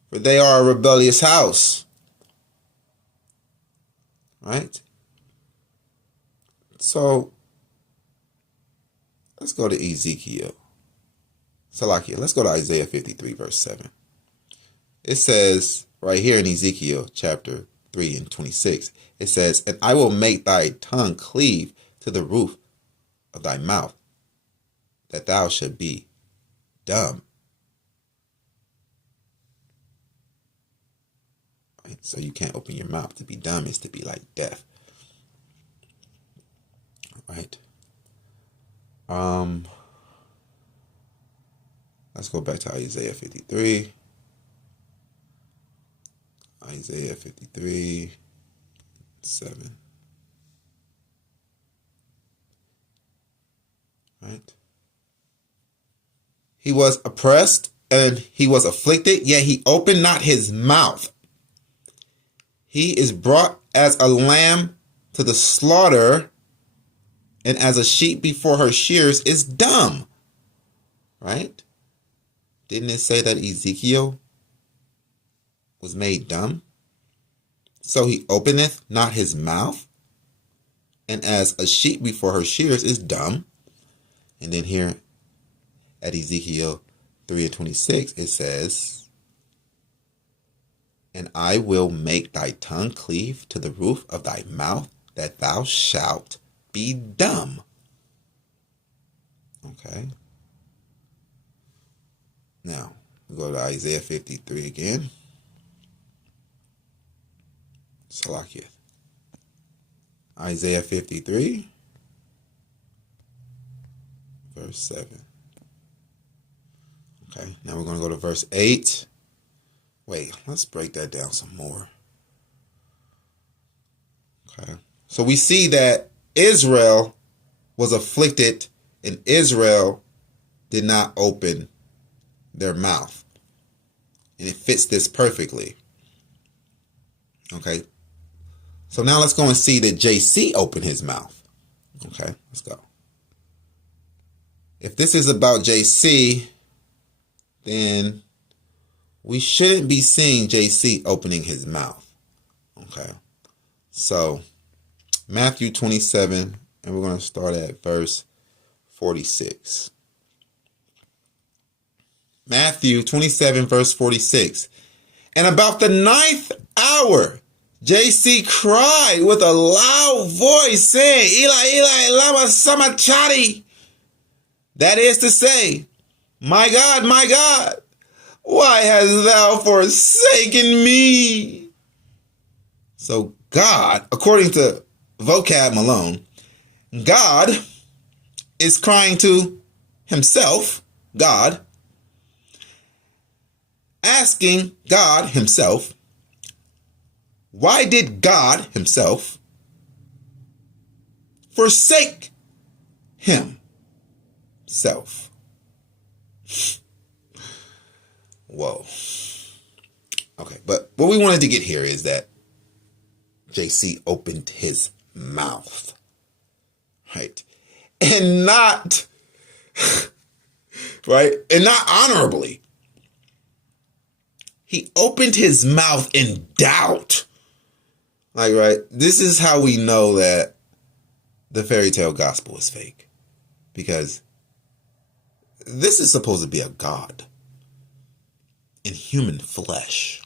for they are a rebellious house. Right? So, let's go to Ezekiel. Salakia, let's go to Isaiah 53, verse 7. It says right here in Ezekiel chapter 3 and 26, it says, and I will make thy tongue cleave to the roof of thy mouth, that thou should be dumb. Right? So you can't open your mouth. To be dumb is to be like deaf. Right? Let's go back to Isaiah 53. Isaiah 53, 7. Right? He was oppressed and he was afflicted, yet he opened not his mouth. He is brought as a lamb to the slaughter, and as a sheep before her shears is dumb. Right? Didn't it say that Ezekiel was made dumb? So he openeth not his mouth, and as a sheep before her shears is dumb. And then here at Ezekiel 3 and 26, it says, and I will make thy tongue cleave to the roof of thy mouth, that thou shalt be dumb. Okay. Now, we go to Isaiah 53 again. Salakia. Isaiah 53, verse 7. Okay, now we're going to go to verse 8. Wait, let's break that down some more. Okay, so we see that Israel was afflicted and Israel did not open their mouth. And it fits this perfectly. Okay, so now let's go and see that JC opened his mouth. Okay, let's go. If this is about JC, then we shouldn't be seeing JC opening his mouth. Okay, so Matthew 27, and we're going to start at verse 46. Matthew 27, verse 46. And about the 9th hour, JC cried with a loud voice, saying, Eli, Eli, lama sabachthani. That is to say, my God, why hast thou forsaken me? So God, according to Vocab Malone, God is crying to himself, God, asking God himself, why did God himself forsake himself. Whoa. Okay, but what we wanted to get here is that JC opened his mouth, right? And not, right? And not honorably. He opened his mouth in doubt. Like, right? This is how we know that the fairy tale gospel is fake. Because this is supposed to be a God in human flesh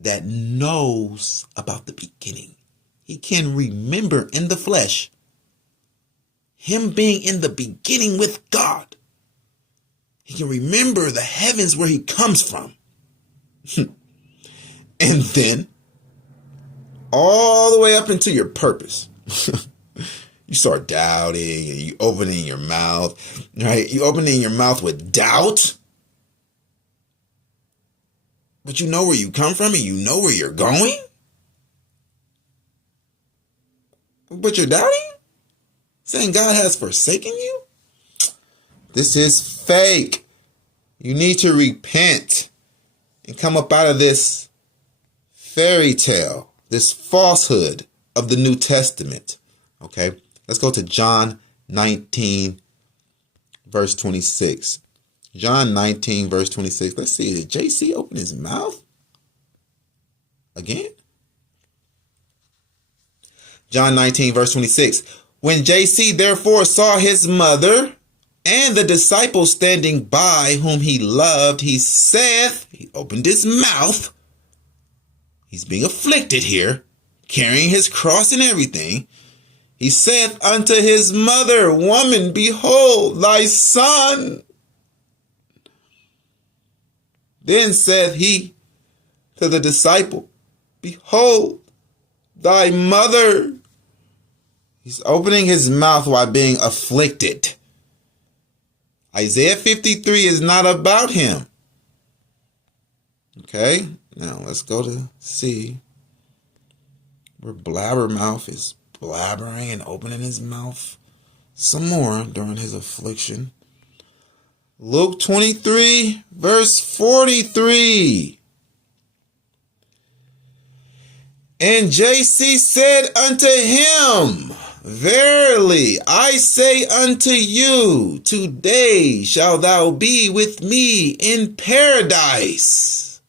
that knows about the beginning. He can remember in the flesh him being in the beginning with God. He can remember the heavens where he comes from. And then all the way up into your purpose. You start doubting and you opening your mouth, right? You opening your mouth with doubt. But you know where you come from and you know where you're going. But you're doubting? Saying God has forsaken you? This is fake. You need to repent and come up out of this fairy tale, this falsehood of the New Testament. Okay, let's go to John 19, verse 26. John 19, verse 26. Let's see. Did JC open his mouth again? John 19, verse 26. When JC therefore saw his mother and the disciples standing by whom he loved, he saith, he opened his mouth. He's being afflicted here, carrying his cross and everything. He saith unto his mother, Woman, behold thy son. Then said he to the disciple, Behold thy mother. He's opening his mouth while being afflicted. Isaiah 53 is not about him. Okay, now let's go to see where Blabbermouth is blabbering and opening his mouth some more during his affliction. Luke 23, verse 43. And JC said unto him, Verily I say unto you, today shalt thou be with me in paradise.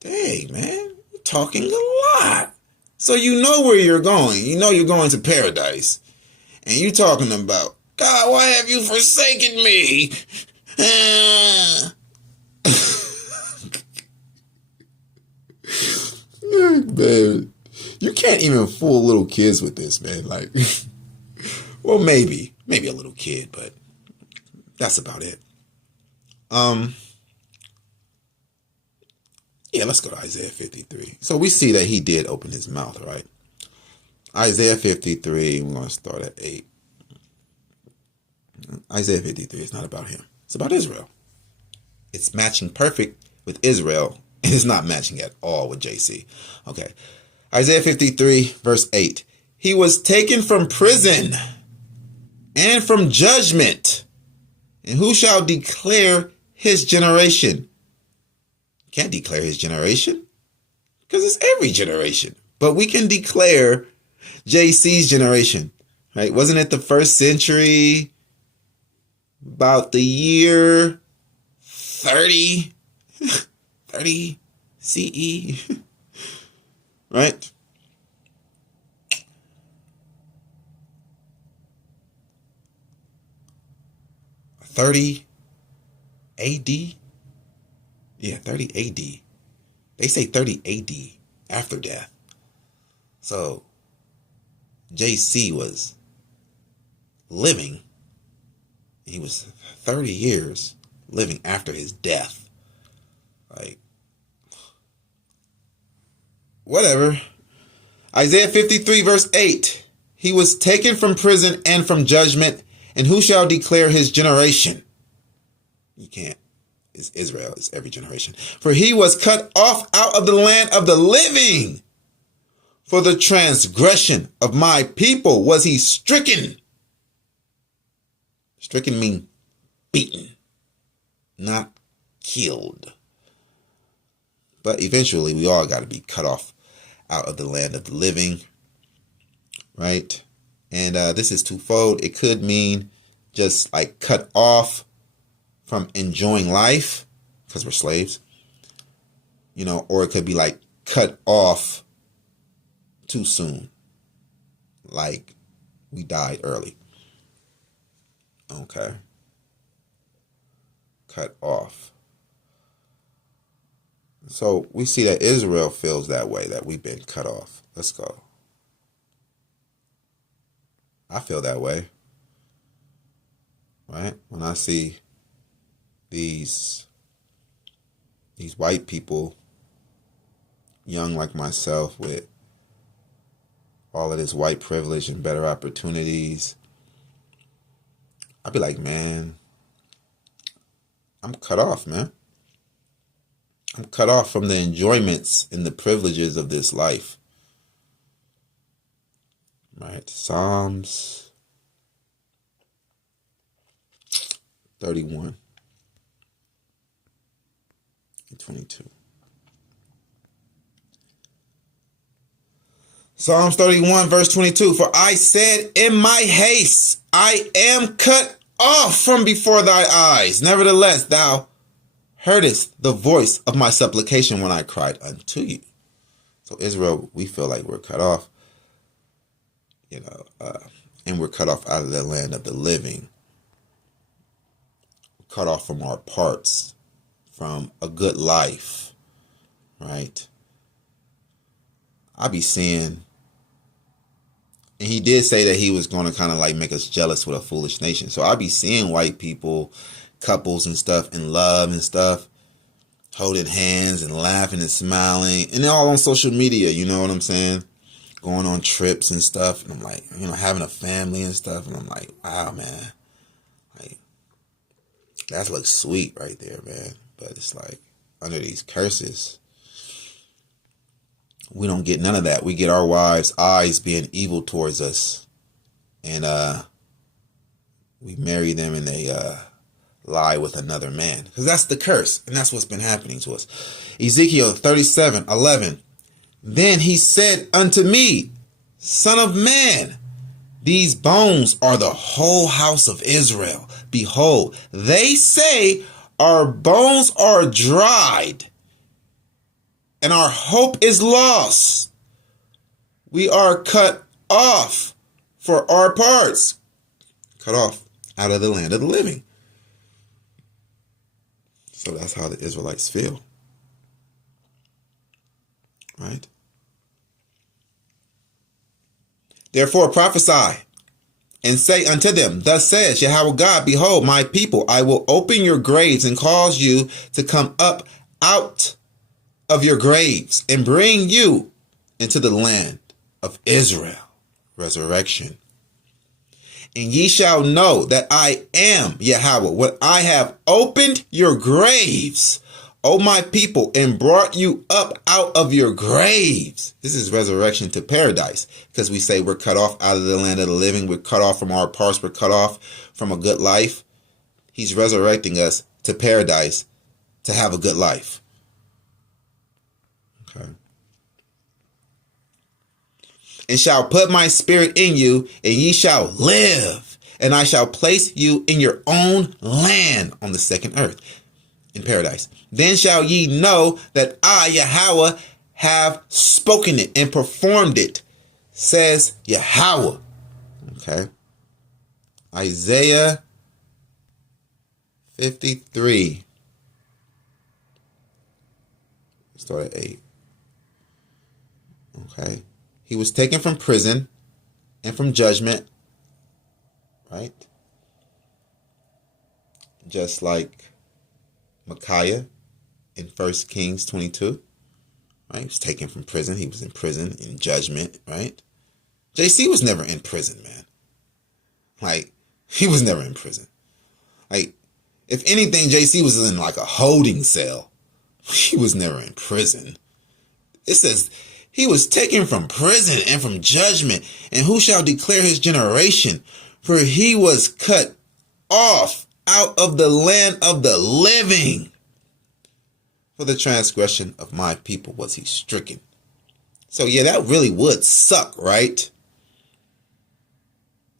Dang, man, you're talking a lot. So you know where you're going. You know you're going to paradise. And you're talking about, God, why have you forsaken me? Man, you can't even fool little kids with this, man. Like, well, maybe a little kid, but that's about it. Yeah, let's go to Isaiah 53. So we see that he did open his mouth, right? Isaiah 53, we're going to start at 8. Isaiah 53 is not about him. It's about Israel. It's matching perfect with Israel, and it's not matching at all with JC. Okay. Isaiah 53, verse 8. He was taken from prison and from judgment. And who shall declare his generation? Can't declare his generation because it's every generation. But we can declare JC's generation, right? Wasn't it the first century? About the year 30 CE, right? $30 AD? Yeah, 30 AD. They say 30 AD, after death. So, JC was living. He was 30 years living after his death. Like, whatever. Isaiah 53, verse 8. He was taken from prison and from judgment, and who shall declare his generation? You can't. It's Israel. It's every generation. For he was cut off out of the land of the living. For the transgression of my people was he stricken. Stricken means beaten, not killed. But eventually we all got to be cut off out of the land of the living, right? And this is twofold. It could mean just like cut off from enjoying life because we're slaves, or it could be like cut off too soon, like we died early. Okay. Cut off. So we see that Israel feels that way, that we've been cut off. Let's go. I feel that way. Right? When I see these white people, young like myself, with all of this white privilege and better opportunities, I'd be like, man, I'm cut off, man. I'm cut off from the enjoyments and the privileges of this life. Right? Psalms 31 and 22. Psalms 31 verse 22. For I said in my haste, I am cut off from before thy eyes. Nevertheless, thou heardest the voice of my supplication when I cried unto you. So Israel, we feel like we're cut off, and we're cut off out of the land of the living. Cut off from our parts, from a good life, right? I be seeing, and he did say that he was going to kind of like make us jealous with a foolish nation. So I be seeing white people, couples and stuff in love and stuff, holding hands and laughing and smiling, and they're all on social media, you know what I'm saying? Going on trips and stuff. And I'm like, having a family and stuff. And I'm like, wow, man. Like, that looks sweet right there, man. But it's like, under these curses, we don't get none of that. We get our wives' eyes being evil towards us. And we marry them and they lie with another man. Because that's the curse. And that's what's been happening to us. Ezekiel 37:11. Then he said unto me, Son of man, these bones are the whole house of Israel. Behold, they say our bones are dried, and our hope is lost. We are cut off for our parts. Cut off out of the land of the living. So that's how the Israelites feel. Right? Therefore prophesy and say unto them, Thus says Yahweh God, Behold, my people, I will open your graves and cause you to come up out of your graves and bring you into the land of Israel. Resurrection. And ye shall know that I am Yahweh when I have opened your graves, O my people, and brought you up out of your graves. This is resurrection to paradise, because we say we're cut off out of the land of the living. We're cut off from our parts. We're cut off from a good life. He's resurrecting us to paradise to have a good life. Okay. And shall put my spirit in you, and ye shall live, and I shall place you in your own land on the second earth, in paradise. Then shall ye know that I, Yahweh, have spoken it and performed it, says Yahweh. Okay. Isaiah 53. Start at 8. Okay. He was taken from prison and from judgment, right? Just like Micaiah in 1 Kings 22, right? He was taken from prison. He was in prison in judgment, right? JC was never in prison, man. Like, he was never in prison. Like, if anything, JC was in like a holding cell. He was never in prison. It says He was taken from prison and from judgment. And who shall declare his generation? For he was cut off out of the land of the living. For the transgression of my people was he stricken. So yeah, that really would suck, right?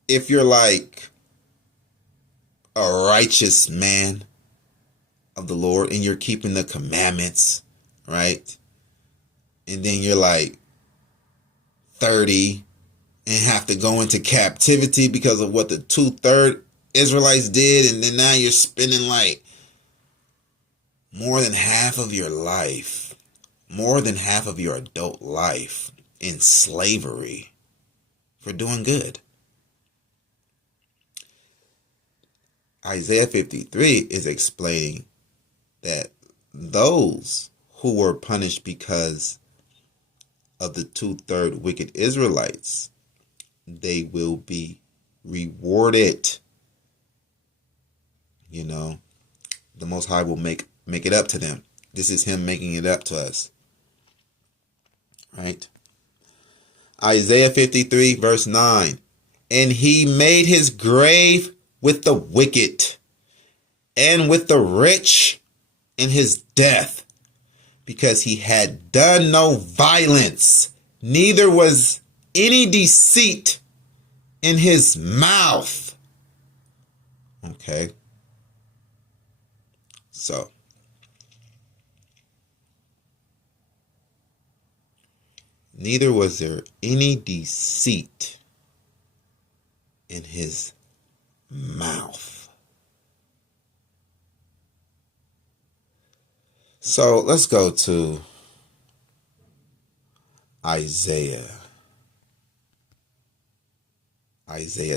If you're like a righteous man of the Lord and you're keeping the commandments, right? And then you're like 30 and have to go into captivity because of what the 2/3 Israelites did. And then now you're spending like more than half of your life, more than half of your adult life in slavery for doing good. Isaiah 53 is explaining that those who were punished because of the 2/3 wicked Israelites, they will be rewarded. You know, the Most High will make it up to them. This is him making it up to us. Right? Isaiah 53 verse 9. And he made his grave with the wicked and with the rich in his death, because he had done no violence, neither was any deceit in his mouth. Okay. So, neither was there any deceit in his mouth. So let's go to Isaiah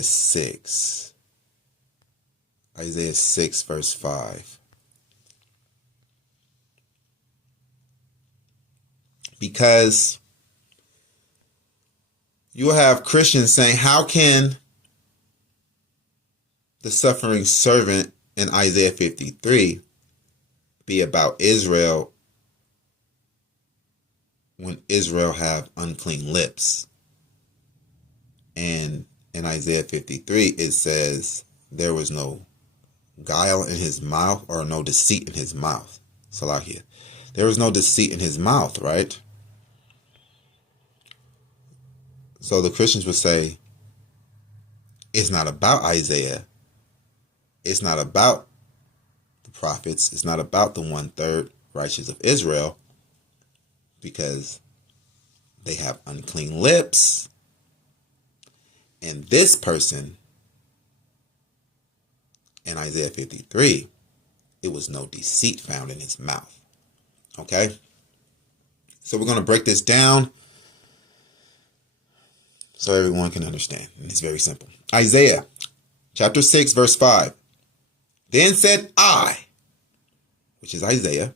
6. Isaiah 6 verse 5. Because you will have Christians saying, how can the suffering servant in Isaiah 53 be about Israel when Israel have unclean lips? And in Isaiah 53, it says there was no guile in his mouth, or no deceit in his mouth. Salakia. There was no deceit in his mouth, right? So the Christians would say, it's not about Isaiah. It's not about the prophets. It's not about the 1/3 righteous of Israel, because they have unclean lips. And this person in Isaiah 53, it was no deceit found in his mouth. Okay? So we're going to break this down so everyone can understand. And it's very simple. Isaiah chapter 6, verse 5. Then said I, which is Isaiah,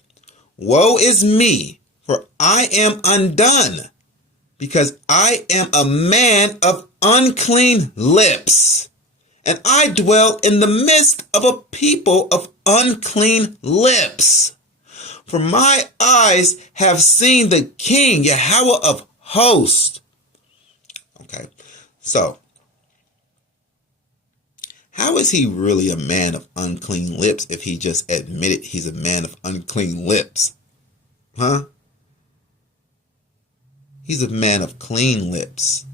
woe is me, for I am undone, because I am a man of unclean lips, and I dwell in the midst of a people of unclean lips. For my eyes have seen the King, Yahweh of hosts. Okay, so how is he really a man of unclean lips if he just admitted he's a man of unclean lips? Huh? He's a man of clean lips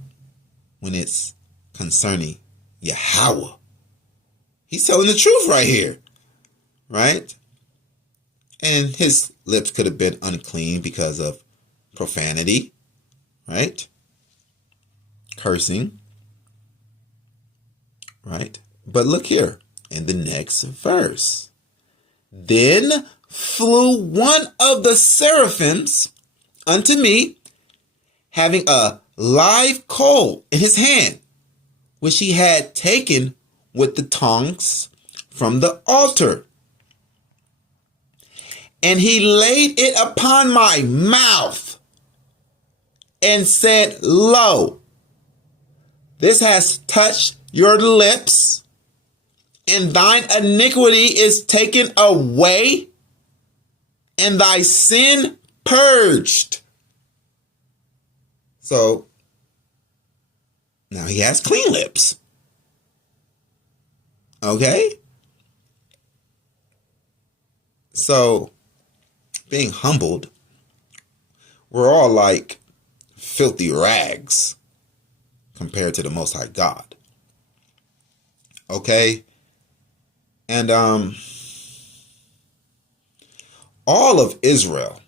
when it's concerning Yahweh. He's telling the truth right here, right? And his lips could have been unclean because of profanity, right? Cursing, right? But look here in the next verse. Then flew one of the seraphims unto me, having a live coal in his hand, which he had taken with the tongs from the altar. And he laid it upon my mouth and said, Lo, this has touched your lips, and thine iniquity is taken away, and thy sin purged. So now he has clean lips. Okay? So being humbled, we're all like filthy rags compared to the Most High God. Okay? And all of Israel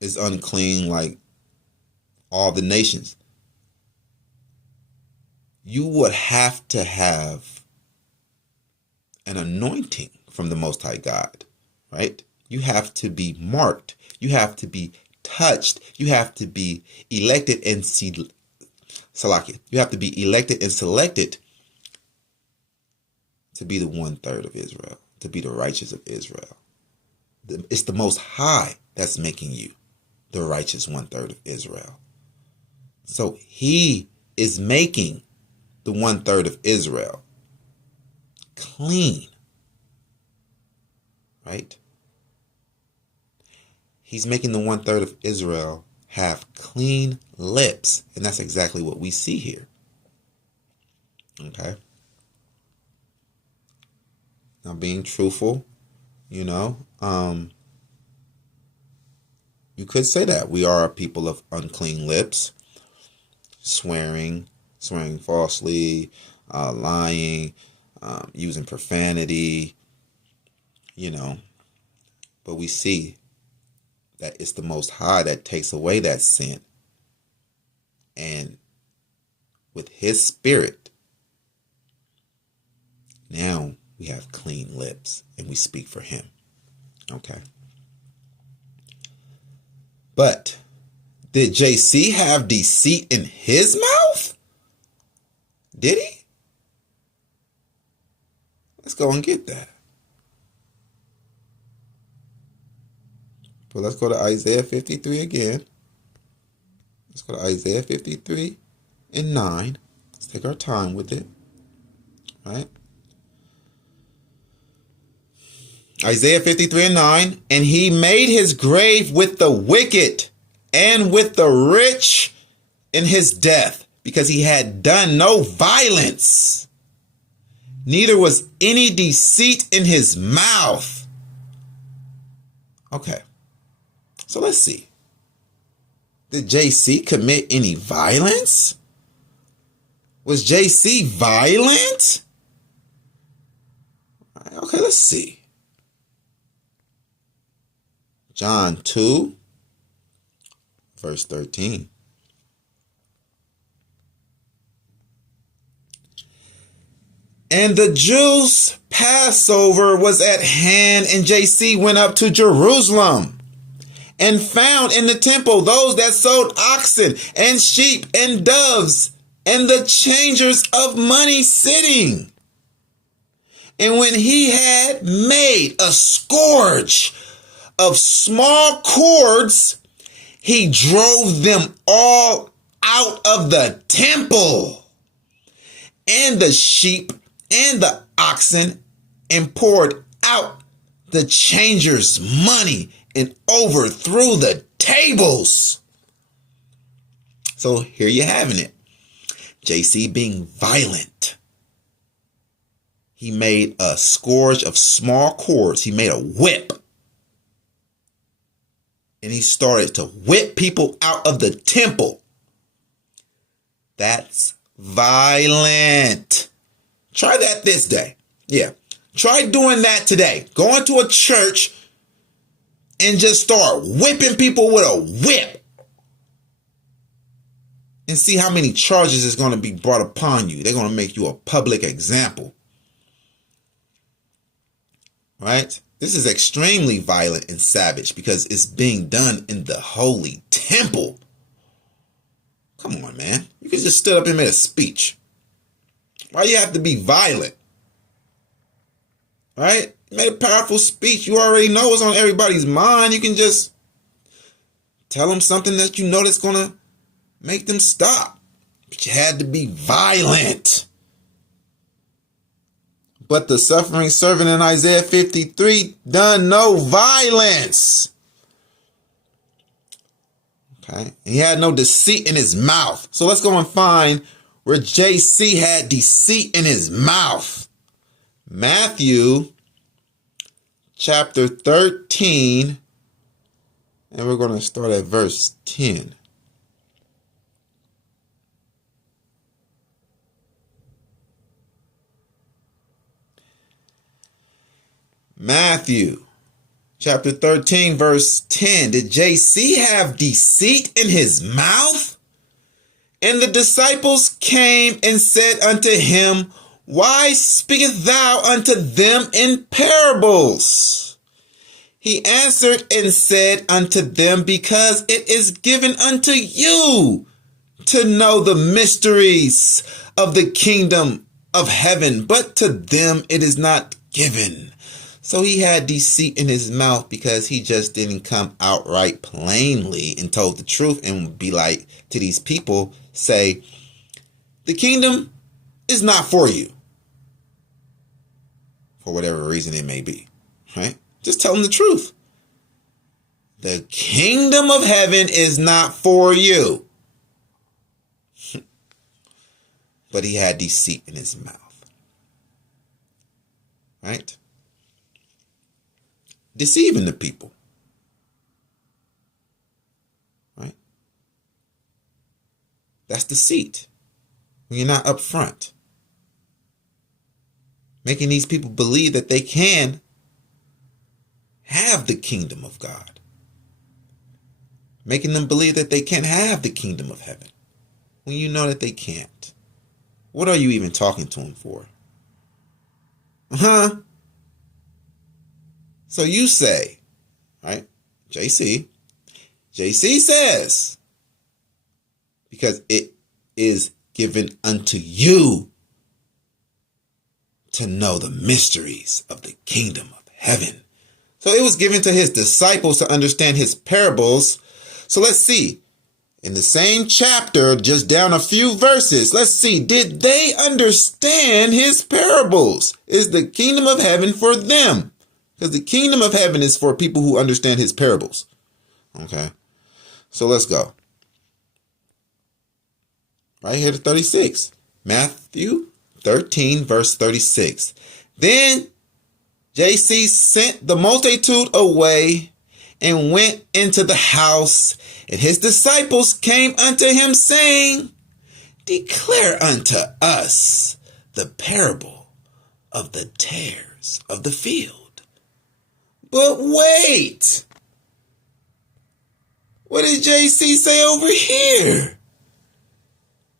is unclean like all the nations. You would have to have an anointing from the Most High God, right? You have to be marked. You have to be touched. You have to be elected and You have to be elected and selected to be the 1/3 of Israel, to be the righteous of Israel. It's the Most High that's making you the righteous 1/3 of Israel. So he is making the 1/3 of Israel clean, right? He's making the 1/3 of Israel have clean lips. And that's exactly what we see here. Okay. Now, being truthful, you could say that we are a people of unclean lips, swearing falsely, lying, using profanity, but we see that it's the Most High that takes away that sin. And with his spirit, now we have clean lips and we speak for him. Okay. But did JC have deceit in his mouth? Did he? Let's go and get that. But let's go to Isaiah 53 again. Let's go to Isaiah 53 and 9. Let's take our time with it. All right. Isaiah 53 and 9. And he made his grave with the wicked and with the rich in his death, because he had done no violence, neither was any deceit in his mouth. Okay. So let's see. Did JC commit any violence? Was JC violent? Okay, let's see. John 2, verse 13. And the Jews' Passover was at hand, and JC went up to Jerusalem and found in the temple those that sold oxen and sheep and doves and the changers of money sitting. And when he had made a scourge of small cords, he drove them all out of the temple, and the sheep and the oxen, and poured out the changers' money and overthrew the tables. So here you're having it. JC being violent. He made a scourge of small cords. He made a whip. And he started to whip people out of the temple. That's violent. Try that this day. Yeah. Try doing that today. Go into a church and just start whipping people with a whip. And see how many charges is going to be brought upon you. They're going to make you a public example. Right? This is extremely violent and savage because it's being done in the holy temple. Come on, man. You could just stood up and made a speech. Why you have to be violent? Right? You made a powerful speech. You already know what's on everybody's mind. You can just tell them something that you know that's going to make them stop. But you had to be violent. But the suffering servant in Isaiah 53 done no violence. Okay. He had no deceit in his mouth. So let's go and find where JC had deceit in his mouth. Matthew chapter 13. And we're going to start at verse 10. Matthew chapter 13, verse 10. Did JC have deceit in his mouth? And the disciples came and said unto him, Why speakest thou unto them in parables? He answered and said unto them, Because it is given unto you to know the mysteries of the kingdom of heaven, but to them it is not given. So he had deceit in his mouth because he just didn't come outright plainly and told the truth and be like to these people, say, the kingdom is not for you. For whatever reason it may be, right? Just tell them the truth. The kingdom of heaven is not for you. But he had deceit in his mouth. Right? Deceiving the people. Right? That's deceit. When you're not upfront. Making these people believe that they can have the kingdom of God. Making them believe that they can have the kingdom of heaven when you know that they can't. What are you even talking to them for? So you say, right? JC says, because it is given unto you to know the mysteries of the kingdom of heaven. So it was given to his disciples to understand his parables. So let's see. In the same chapter, just down a few verses, let's see. Did they understand his parables? Is the kingdom of heaven for them? Because the kingdom of heaven is for people who understand his parables. Okay. So let's go. Right here to 36. Matthew 13, verse 36. Then JC sent the multitude away and went into the house, and his disciples came unto him, saying, Declare unto us the parable of the tares of the field. But wait, what did JC say over here?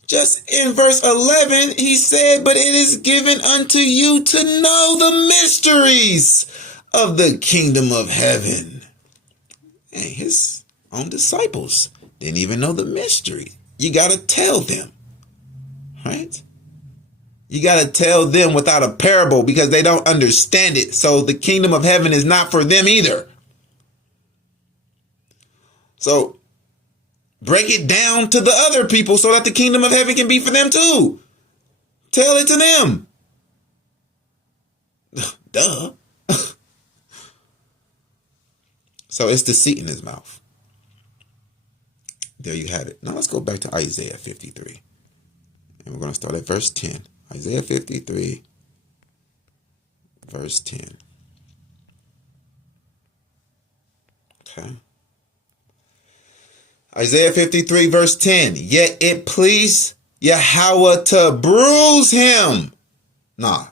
Just in verse 11, he said, But it is given unto you to know the mysteries of the kingdom of heaven. And his own disciples didn't even know the mystery. You got to tell them, right? You got to tell them without a parable because they don't understand it. So the kingdom of heaven is not for them either. So break it down to the other people so that the kingdom of heaven can be for them too. Tell it to them. Duh. So it's deceit in his mouth. There you have it. Now let's go back to Isaiah 53. And we're going to start at verse 10. Isaiah 53, verse 10. Okay. Isaiah 53, verse 10. Yet it pleased Yahweh to bruise him.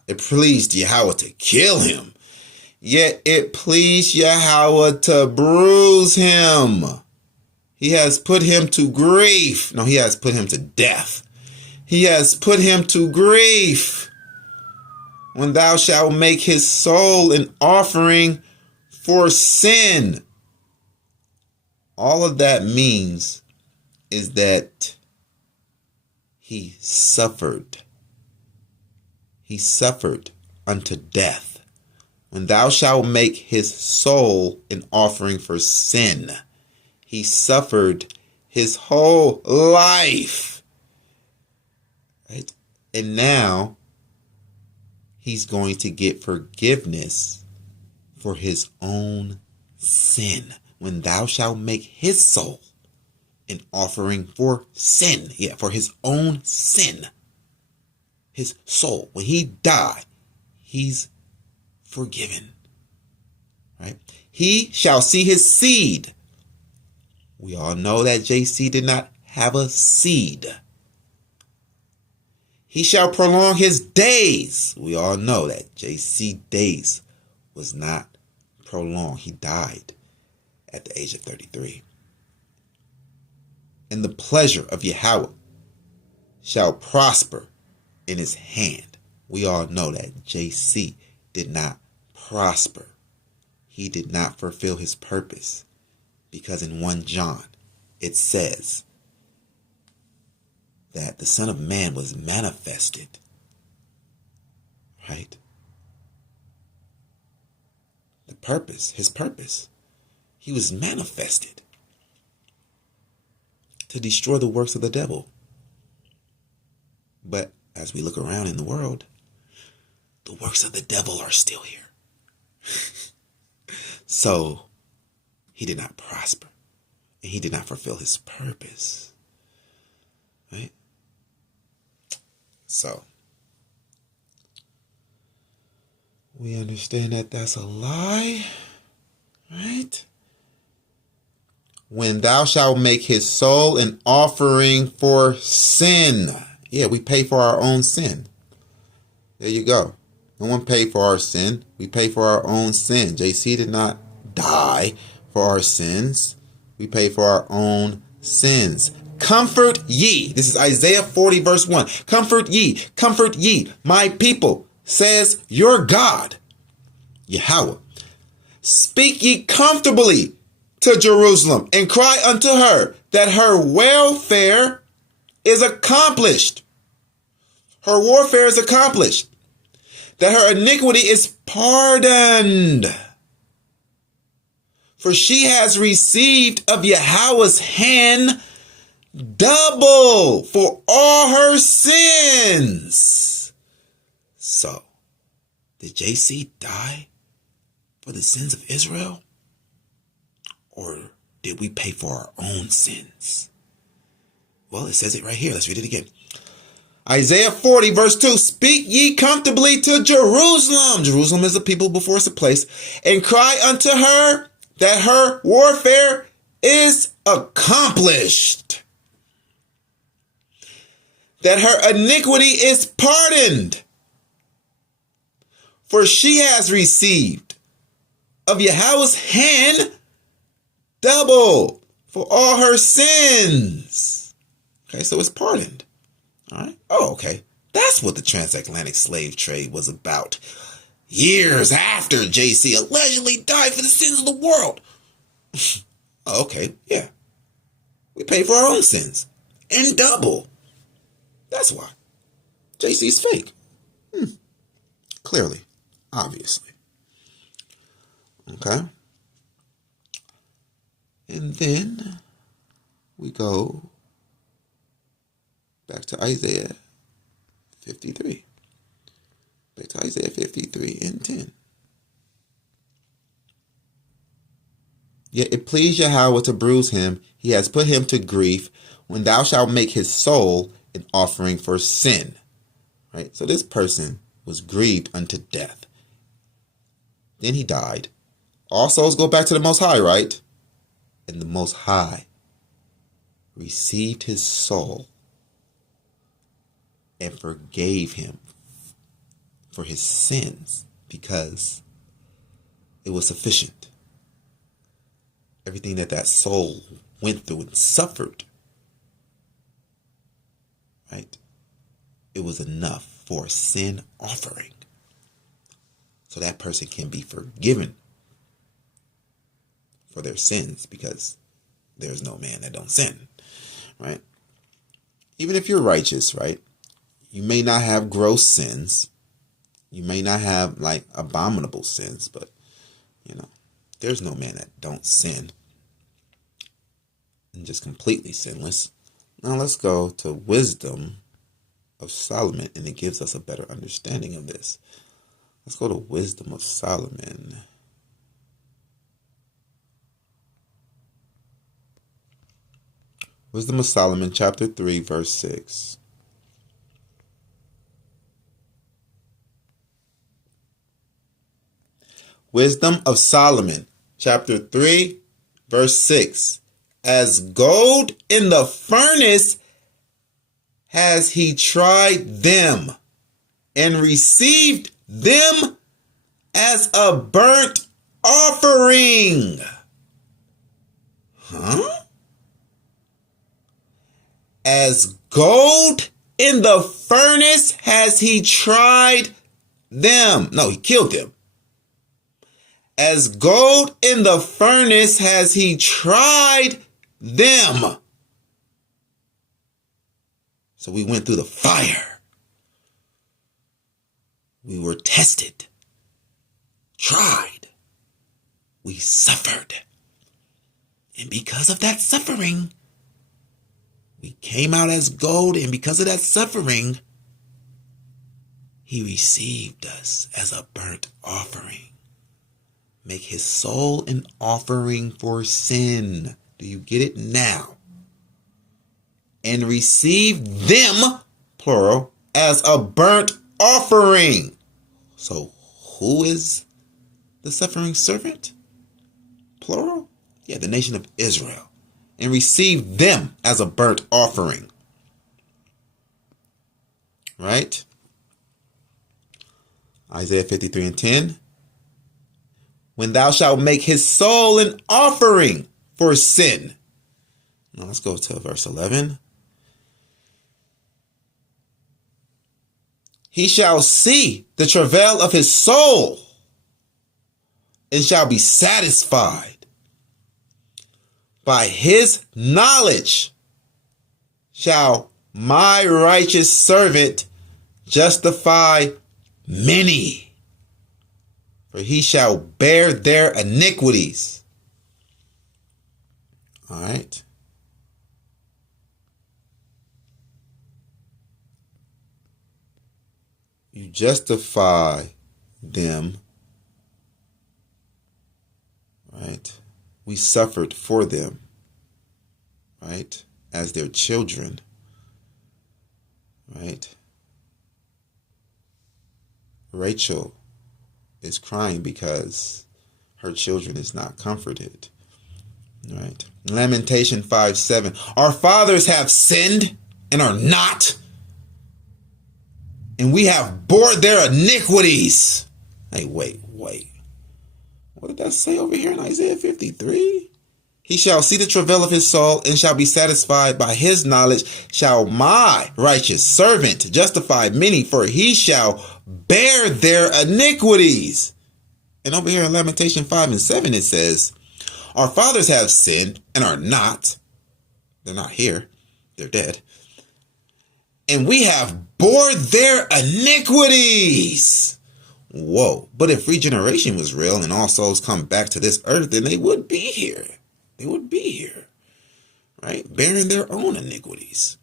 It pleased Yahweh to kill him. Yet it pleased Yahweh to bruise him. He has put him to grief. He has put him to death. He has put him to grief. When thou shalt make his soul an offering for sin. All of that means is that he suffered. He suffered unto death. When thou shalt make his soul an offering for sin. He suffered his whole life. Right? And now he's going to get forgiveness for his own sin. When thou shalt make his soul an offering for sin. Yeah, for his own sin. His soul. When he died, he's forgiven. Right? He shall see his seed. We all know that JC did not have a seed. He shall prolong his days. We all know that JC days was not prolonged. He died at the age of 33. And the pleasure of Yahweh shall prosper in his hand. We all know that JC did not prosper. He did not fulfill his purpose, because in 1 John it says that the Son of Man was manifested, right? The purpose, his purpose, he was manifested to destroy the works of the devil. But as we look around in the world, the works of the devil are still here. So he did not prosper, and he did not fulfill his purpose, right? So we understand that that's a lie, right? When thou shalt make his soul an offering for sin. Yeah, we pay for our own sin. There you go. No one paid for our sin. We pay for our own sin. JC did not die for our sins. We pay for our own sins. Comfort ye. This is Isaiah 40 verse 1. Comfort ye, my people, says your God, Yahweh. Speak ye comfortably to Jerusalem, and cry unto her that her welfare is accomplished. Her warfare is accomplished. That her iniquity is pardoned. For she has received of Yahweh's hand double for all her sins. So, did JC die for the sins of Israel? Or did we pay for our own sins? Well, it says it right here. Let's read it again. Isaiah 40 verse 2. Speak ye comfortably to Jerusalem. Jerusalem is a people before it's a place. And cry unto her that her warfare is accomplished. That her iniquity is pardoned. For she has received of Yahweh's hand double for all her sins. Okay, so it's pardoned. All right. Oh, okay. That's what the transatlantic slave trade was about. Years after JC allegedly died for the sins of the world. Okay, yeah. We pay for our own sins. And double. That's why. JC's fake. Clearly. Obviously. Okay. And then we go back to Isaiah 53. Back to Isaiah 53 and 10. Yet it pleased Yahweh to bruise him. He has put him to grief when thou shalt make his soul an offering for sin. Right? So this person was grieved unto death. Then he died. All souls go back to the Most High, right? And the Most High received his soul and forgave him for his sins because it was sufficient. Everything that soul went through and suffered, right? It was enough for a sin offering. So that person can be forgiven for their sins because there's no man that don't sin, right? Even if you're righteous, right? You may not have gross sins. You may not have like abominable sins, but there's no man that don't sin and just completely sinless. Now let's go to Wisdom of Solomon, and it gives us a better understanding of this. Let's go to Wisdom of Solomon. Wisdom of Solomon, chapter 3, verse 6. Wisdom of Solomon, chapter 3, verse 6. As gold in the furnace has he tried them, and received them as a burnt offering. Huh? As gold in the furnace has he tried them. No, he killed them. As gold in the furnace has he tried them. So we went through the fire. We were tested, tried. We suffered. And because of that suffering, we came out as gold. And because of that suffering, he received us as a burnt offering. Make his soul an offering for sin. Do you get it now? And receive them, plural, as a burnt offering. So who is the suffering servant? Plural? Yeah, the nation of Israel. And receive them as a burnt offering. Right? Isaiah 53 and 10. When thou shalt make his soul an offering for sin. Now let's go to verse 11. He shall see the travail of his soul and shall be satisfied. By his knowledge shall my righteous servant justify many, for he shall bear their iniquities. All right. You justify them, right? We suffered for them, right? As their children, right? Rachel is crying because her children is not comforted, right? Lamentation 5:7. Our fathers have sinned and are not, and we have bore their iniquities. Hey, wait. What did that say over here in Isaiah 53? He shall see the travail of his soul and shall be satisfied. By his knowledge shall my righteous servant justify many, for he shall bear their iniquities. And over here in Lamentation 5 and 7, it says, our fathers have sinned and are not. They're not here. They're dead. And we have bore their iniquities. Whoa. But if regeneration was real and all souls come back to this earth, then they would be here. They would be here, right? Bearing their own iniquities.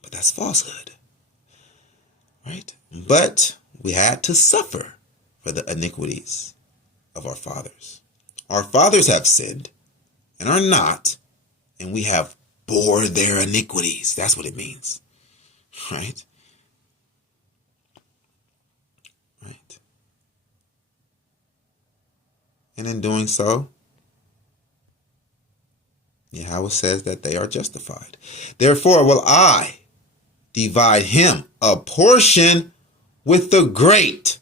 But that's falsehood, right? But we had to suffer for the iniquities of our fathers. Our fathers have sinned and are not, and we have bore their iniquities. That's what it means, right? Right. And in doing so, Yahweh says that they are justified. Therefore will I divide him a portion with the great.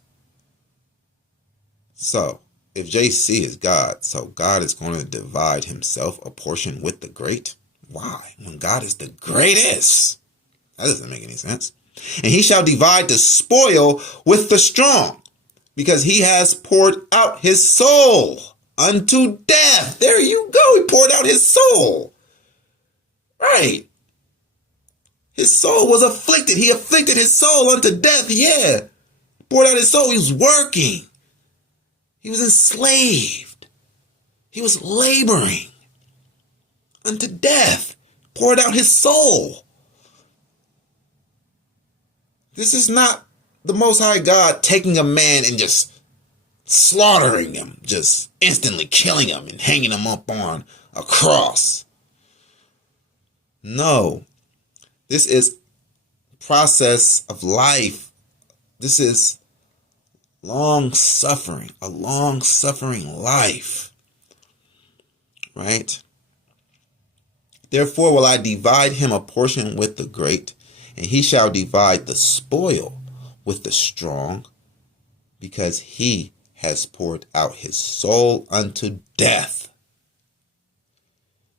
So if JC is God, so God is going to divide himself a portion with the great. Why? When God is the greatest. That doesn't make any sense. And he shall divide the spoil with the strong, because he has poured out his soul unto death. There you go. He poured out his soul. Right. His soul was afflicted. He afflicted his soul unto death. Yeah. Poured out his soul. He was working. He was enslaved. He was laboring unto death. Poured out his soul. This is not the Most High God taking a man and just slaughtering him, just instantly killing him and hanging him up on a cross. No. This is process of life. This is long suffering, a long suffering life. Right? Therefore will I divide him a portion with the great, and he shall divide the spoil with the strong, because he has poured out his soul unto death.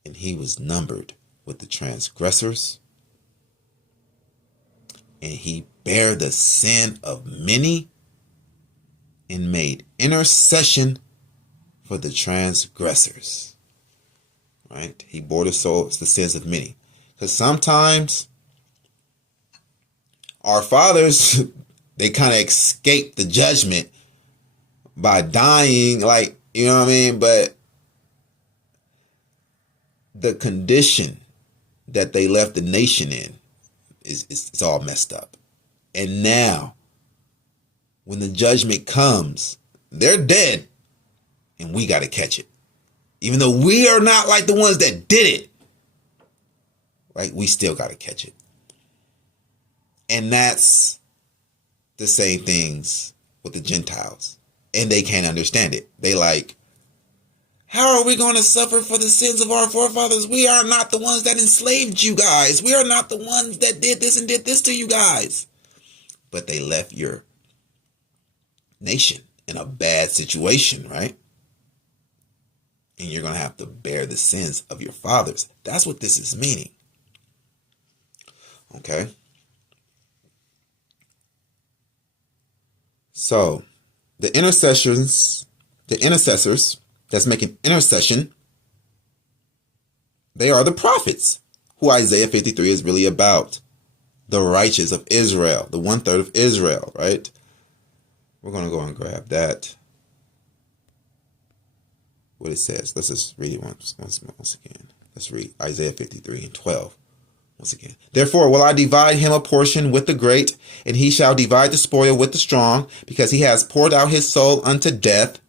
And he was numbered with the transgressors, and he bare the sin of many, and made intercession for the transgressors. Right? He bore the sins of many. Because sometimes our fathers, they kind of escape the judgment by dying, like, you know what I mean? But the condition that they left the nation in is all messed up. And now, when the judgment comes, they're dead, and we got to catch it. Even though we are not like the ones that did it, like, we still got to catch it. And that's the same things with the Gentiles. And they can't understand it. They like, how are we going to suffer for the sins of our forefathers? We are not the ones that enslaved you guys. We are not the ones that did this and did this to you guys. But they left your nation in a bad situation, right? And you're going to have to bear the sins of your fathers. That's what this is meaning. Okay? So, the intercessors that's making intercession, they are the prophets, who Isaiah 53 is really about. The righteous of Israel, the 1/3 of Israel, right? We're going to go and grab that. What it says. Let's just read it once again. Let's read Isaiah 53:12. Once again. Therefore will I divide him a portion with the great, and he shall divide the spoil with the strong, because he has poured out his soul unto death,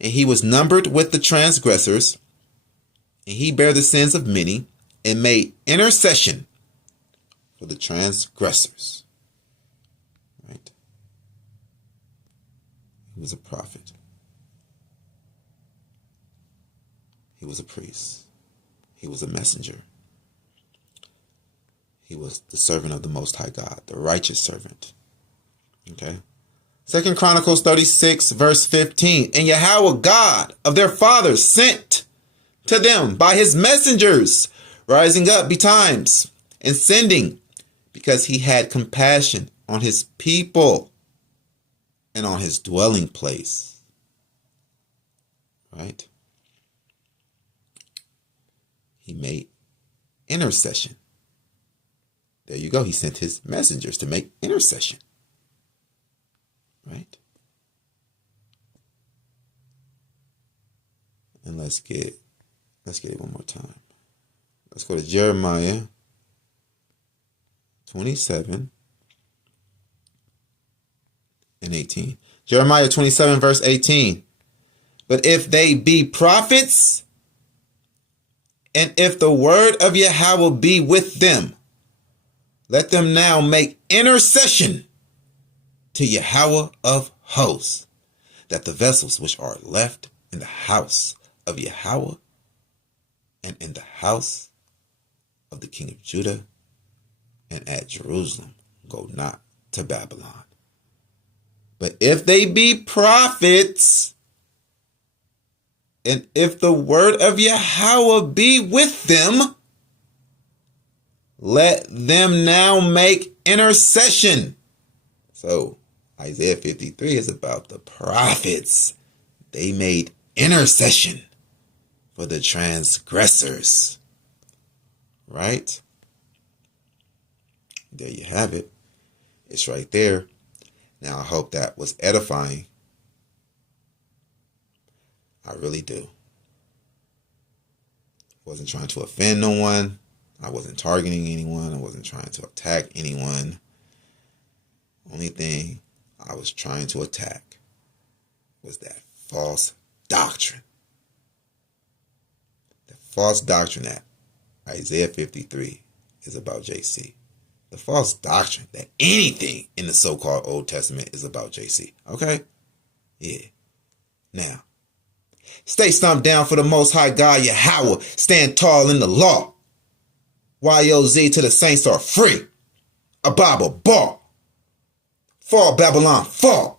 and he was numbered with the transgressors, and he bare the sins of many, and made intercession for the transgressors. Right? He was a prophet. He was a priest. He was a messenger. He was the servant of the Most High God, the righteous servant. Okay. 2 Chronicles 36, verse 15. And Yahweh God of their fathers sent to them by his messengers, rising up betimes and sending, because he had compassion on his people and on his dwelling place. Right? He made intercession. There you go. He sent his messengers to make intercession. Right? And let's get it one more time. Let's go to Jeremiah 27 and 18. Jeremiah 27, verse 18. But if they be prophets, and if the word of Yahweh be with them, let them now make intercession to Yahweh of hosts, that the vessels which are left in the house of Yahweh and in the house of the king of Judah and at Jerusalem go not to Babylon. But if they be prophets, and if the word of Yahweh be with them, let them now make intercession. So Isaiah 53 is about the prophets. They made intercession for the transgressors. Right? There you have it. It's right there. Now I hope that was edifying. I really do. Wasn't trying to offend no one. I wasn't targeting anyone. I wasn't trying to attack anyone. Only thing I was trying to attack was that false doctrine. The false doctrine that Isaiah 53 is about JC. The false doctrine that anything in the so-called Old Testament is about JC. Okay? Yeah. Now, stay stumped down for the Most High God, Yahweh. Stand tall in the law. YOZ to the saints are free. A Bible ball. Fall, Babylon, fall.